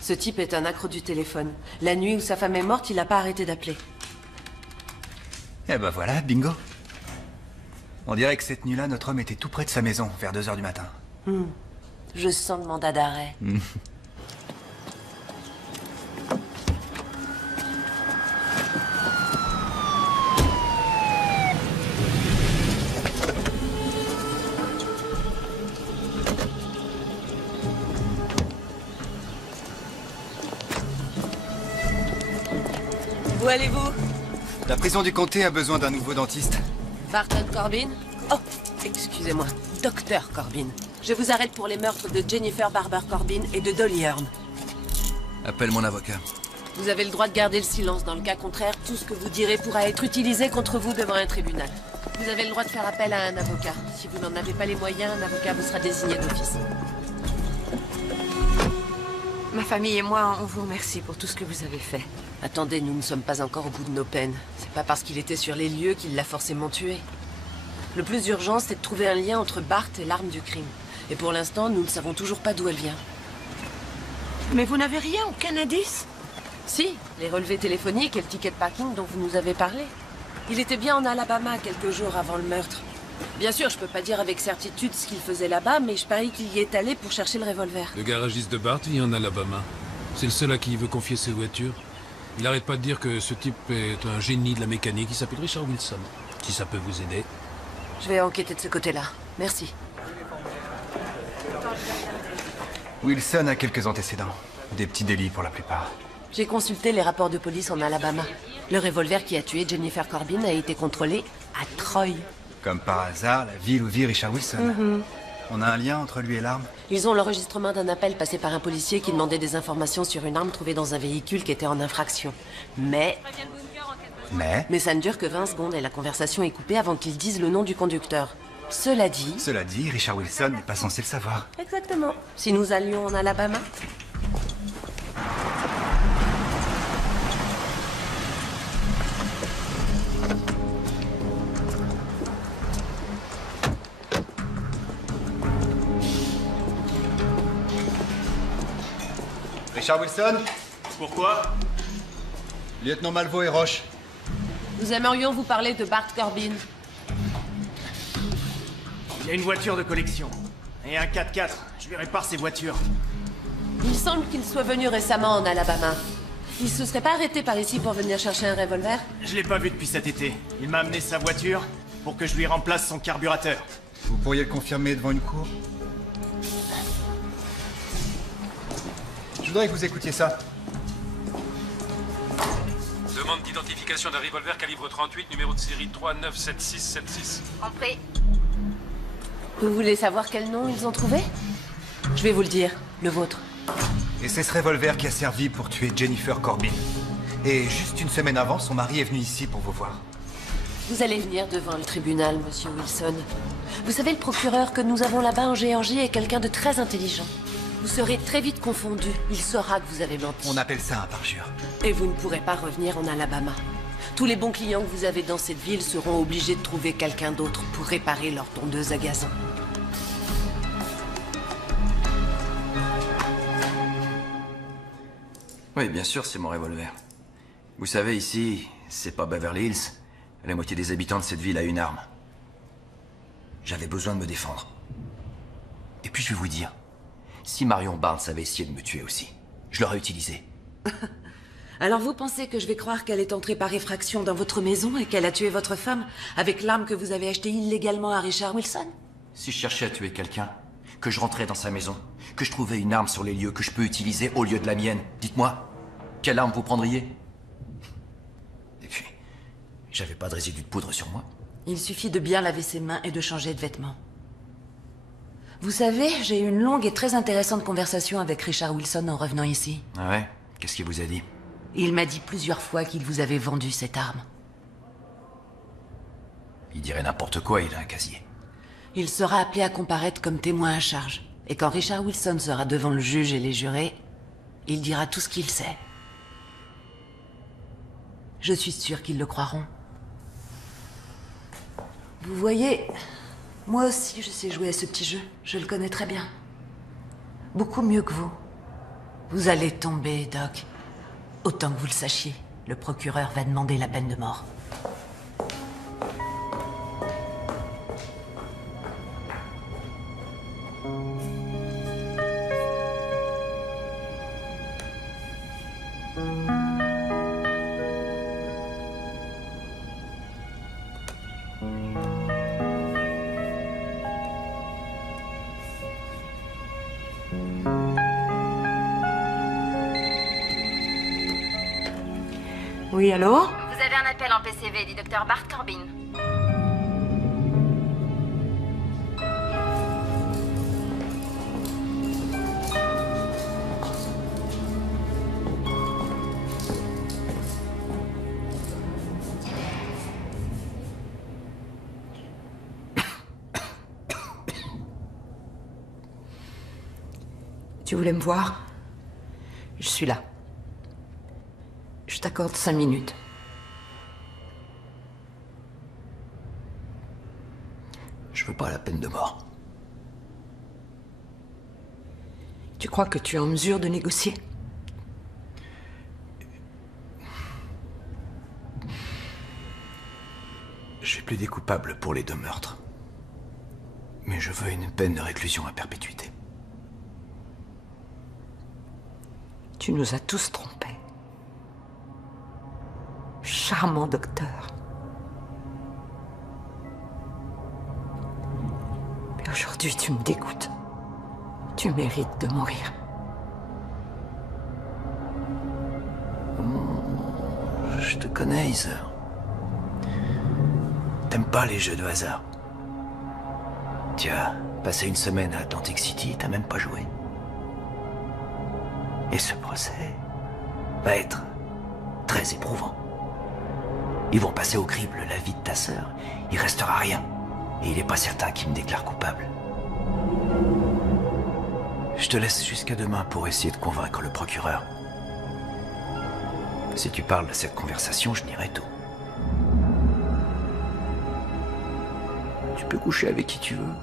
Ce type est un accro du téléphone. La nuit où sa femme est morte, il n'a pas arrêté d'appeler. Eh ben voilà, bingo. On dirait que cette nuit-là, notre homme était tout près de sa maison, vers 2 h du matin. Je sens le mandat d'arrêt. Où allez-vous? La prison du comté a besoin d'un nouveau dentiste. Barton Corbin? Oh, excusez-moi, Docteur Corbin. Je vous arrête pour les meurtres de Jennifer Barber Corbin et de Dolly Hearn. Appelle mon avocat. Vous avez le droit de garder le silence. Dans le cas contraire, tout ce que vous direz pourra être utilisé contre vous devant un tribunal. Vous avez le droit de faire appel à un avocat. Si vous n'en avez pas les moyens, un avocat vous sera désigné d'office. Ma famille et moi, on vous remercie pour tout ce que vous avez fait. Attendez, nous ne sommes pas encore au bout de nos peines. C'est pas parce qu'il était sur les lieux qu'il l'a forcément tué. Le plus urgent, c'est de trouver un lien entre Bart et l'arme du crime. Et pour l'instant, nous ne savons toujours pas d'où elle vient. Mais vous n'avez rien, aucun indice? Si, les relevés téléphoniques et le ticket de parking dont vous nous avez parlé. Il était bien en Alabama quelques jours avant le meurtre. Bien sûr, je peux pas dire avec certitude ce qu'il faisait là-bas, mais je parie qu'il y est allé pour chercher le revolver. Le garagiste de Bart vit en Alabama. C'est le seul à qui il veut confier ses voitures. Il n'arrête pas de dire que ce type est un génie de la mécanique. Il s'appelle Richard Wilson. Si ça peut vous aider. Je vais enquêter de ce côté-là. Merci. Wilson a quelques antécédents. Des petits délits pour la plupart. J'ai consulté les rapports de police en Alabama. Le revolver qui a tué Jennifer Corbin a été contrôlé à Troy. Comme par hasard, la ville où vit Richard Wilson. On a un lien entre lui et l'arme? Ils ont l'enregistrement d'un appel passé par un policier qui demandait des informations sur une arme trouvée dans un véhicule qui était en infraction. Mais ça ne dure que 20 secondes et la conversation est coupée avant qu'ils disent le nom du conducteur. Cela dit, Richard Wilson n'est pas censé le savoir. Exactement. Si nous allions en Alabama? Richard Wilson? Pourquoi? Lieutenant Malvo et Roche. Nous aimerions vous parler de Bart Corbin. Il y a une voiture de collection. Et un 4x4. Je lui répare ses voitures. Il semble qu'il soit venu récemment en Alabama. Il se serait pas arrêté par ici pour venir chercher un revolver? Je l'ai pas vu depuis cet été. Il m'a amené sa voiture pour que je lui remplace son carburateur. Vous pourriez le confirmer devant une cour? Je voudrais que vous écoutiez ça. Demande d'identification d'un revolver calibre 38, numéro de série 397676. Compris. Vous voulez savoir quel nom ils ont trouvé? Je vais vous le dire, le vôtre. Et c'est ce revolver qui a servi pour tuer Jennifer Corbin. Et juste une semaine avant, son mari est venu ici pour vous voir. Vous allez venir devant le tribunal, monsieur Wilson. Vous savez, le procureur que nous avons là-bas en Géorgie est quelqu'un de très intelligent. Vous serez très vite confondu. Il saura que vous avez menti. On appelle ça un parjure. Et vous ne pourrez pas revenir en Alabama. Tous les bons clients que vous avez dans cette ville seront obligés de trouver quelqu'un d'autre pour réparer leur tondeuse à gazon. Oui, bien sûr, c'est mon revolver. Vous savez, ici, c'est pas Beverly Hills. La moitié des habitants de cette ville a une arme. J'avais besoin de me défendre. Et puis je vais vous dire, si Marion Barnes avait essayé de me tuer aussi, je l'aurais utilisé. Alors vous pensez que je vais croire qu'elle est entrée par effraction dans votre maison et qu'elle a tué votre femme avec l'arme que vous avez achetée illégalement à Richard Wilson? Si je cherchais à tuer quelqu'un, que je rentrais dans sa maison, que je trouvais une arme sur les lieux que je peux utiliser au lieu de la mienne, dites-moi, quelle arme vous prendriez? Et puis, j'avais pas de résidu de poudre sur moi. Il suffit de bien laver ses mains et de changer de vêtements. Vous savez, j'ai eu une longue et très intéressante conversation avec Richard Wilson en revenant ici. Ah ouais? Qu'est-ce qu'il vous a dit? Il m'a dit plusieurs fois qu'il vous avait vendu cette arme. Il dirait n'importe quoi, il a un casier. Il sera appelé à comparaître comme témoin à charge. Et quand Richard Wilson sera devant le juge et les jurés, il dira tout ce qu'il sait. Je suis sûre qu'ils le croiront. Vous voyez, moi aussi je sais jouer à ce petit jeu. Je le connais très bien. Beaucoup mieux que vous. Vous allez tomber, Doc. Autant que vous le sachiez, le procureur va demander la peine de mort. Oui, allô? Vous avez un appel en PCV du docteur Bart Corbin. Tu voulais me voir? Je suis là. Je t'accorde 5 minutes. Je veux pas la peine de mort. Tu crois que tu es en mesure de négocier? Je vais plaider coupable pour les 2 meurtres. Mais je veux une peine de réclusion à perpétuité. Tu nous as tous trompés. Charmant docteur. Mais aujourd'hui, tu me dégoûtes. Tu mérites de mourir. Je te connais, Heather. T'aimes pas les jeux de hasard. Tu as passé une semaine à Atlantic City et t'as même pas joué. Et ce procès va être très éprouvant. Ils vont passer au crible la vie de ta sœur. Il restera rien. Et il n'est pas certain qu'ils me déclarent coupable. Je te laisse jusqu'à demain pour essayer de convaincre le procureur. Si tu parles de cette conversation, je nierai tout. Tu peux coucher avec qui tu veux.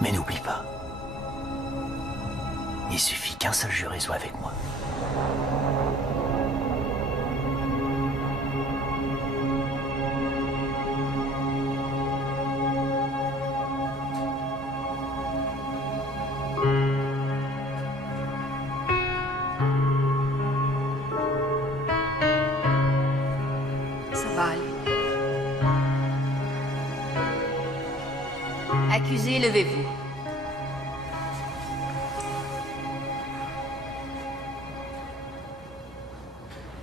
Mais n'oublie pas. Il suffit qu'un seul juré soit avec moi. Ça va aller. Accusé, levez-vous.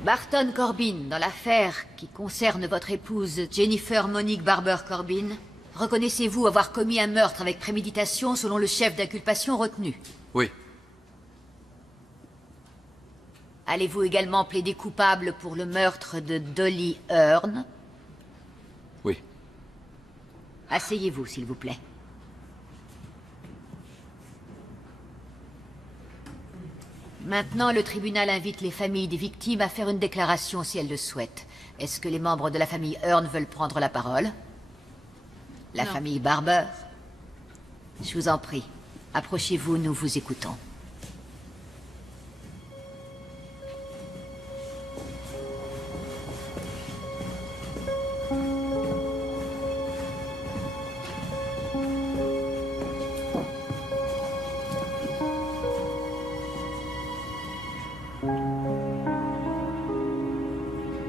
Barton Corbin, dans l'affaire qui concerne votre épouse Jennifer Monique Barber Corbin, reconnaissez-vous avoir commis un meurtre avec préméditation selon le chef d'inculpation retenu? Oui. Allez-vous également plaider coupable pour le meurtre de Dolly Hearn? Oui. Asseyez-vous, s'il vous plaît. Maintenant, le tribunal invite les familles des victimes à faire une déclaration si elles le souhaitent. Est-ce que les membres de la famille Hearn veulent prendre la parole? La famille Barber? Je vous en prie. Approchez-vous, nous vous écoutons.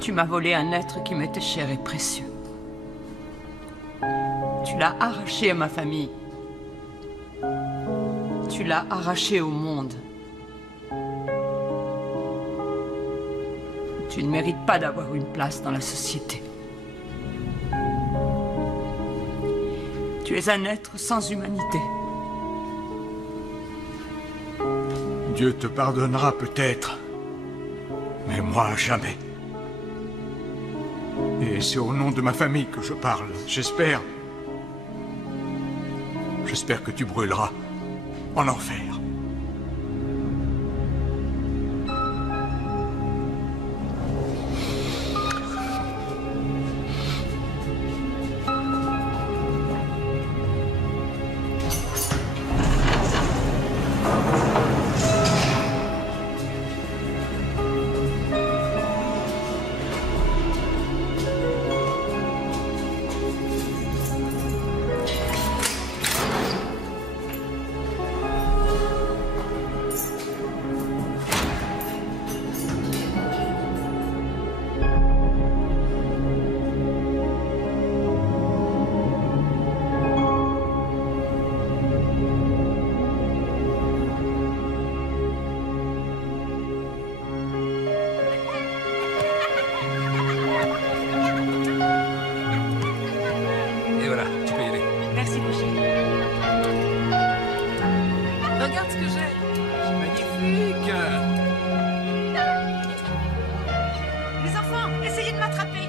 Tu m'as volé un être qui m'était cher et précieux. Tu l'as arraché à ma famille. Tu l'as arraché au monde. Tu ne mérites pas d'avoir une place dans la société. Tu es un être sans humanité. Dieu te pardonnera peut-être, mais moi jamais. Et c'est au nom de ma famille que je parle. J'espère que tu brûleras en enfer. Regarde ce que j'ai. C'est magnifique. Les enfants, essayez de m'attraper.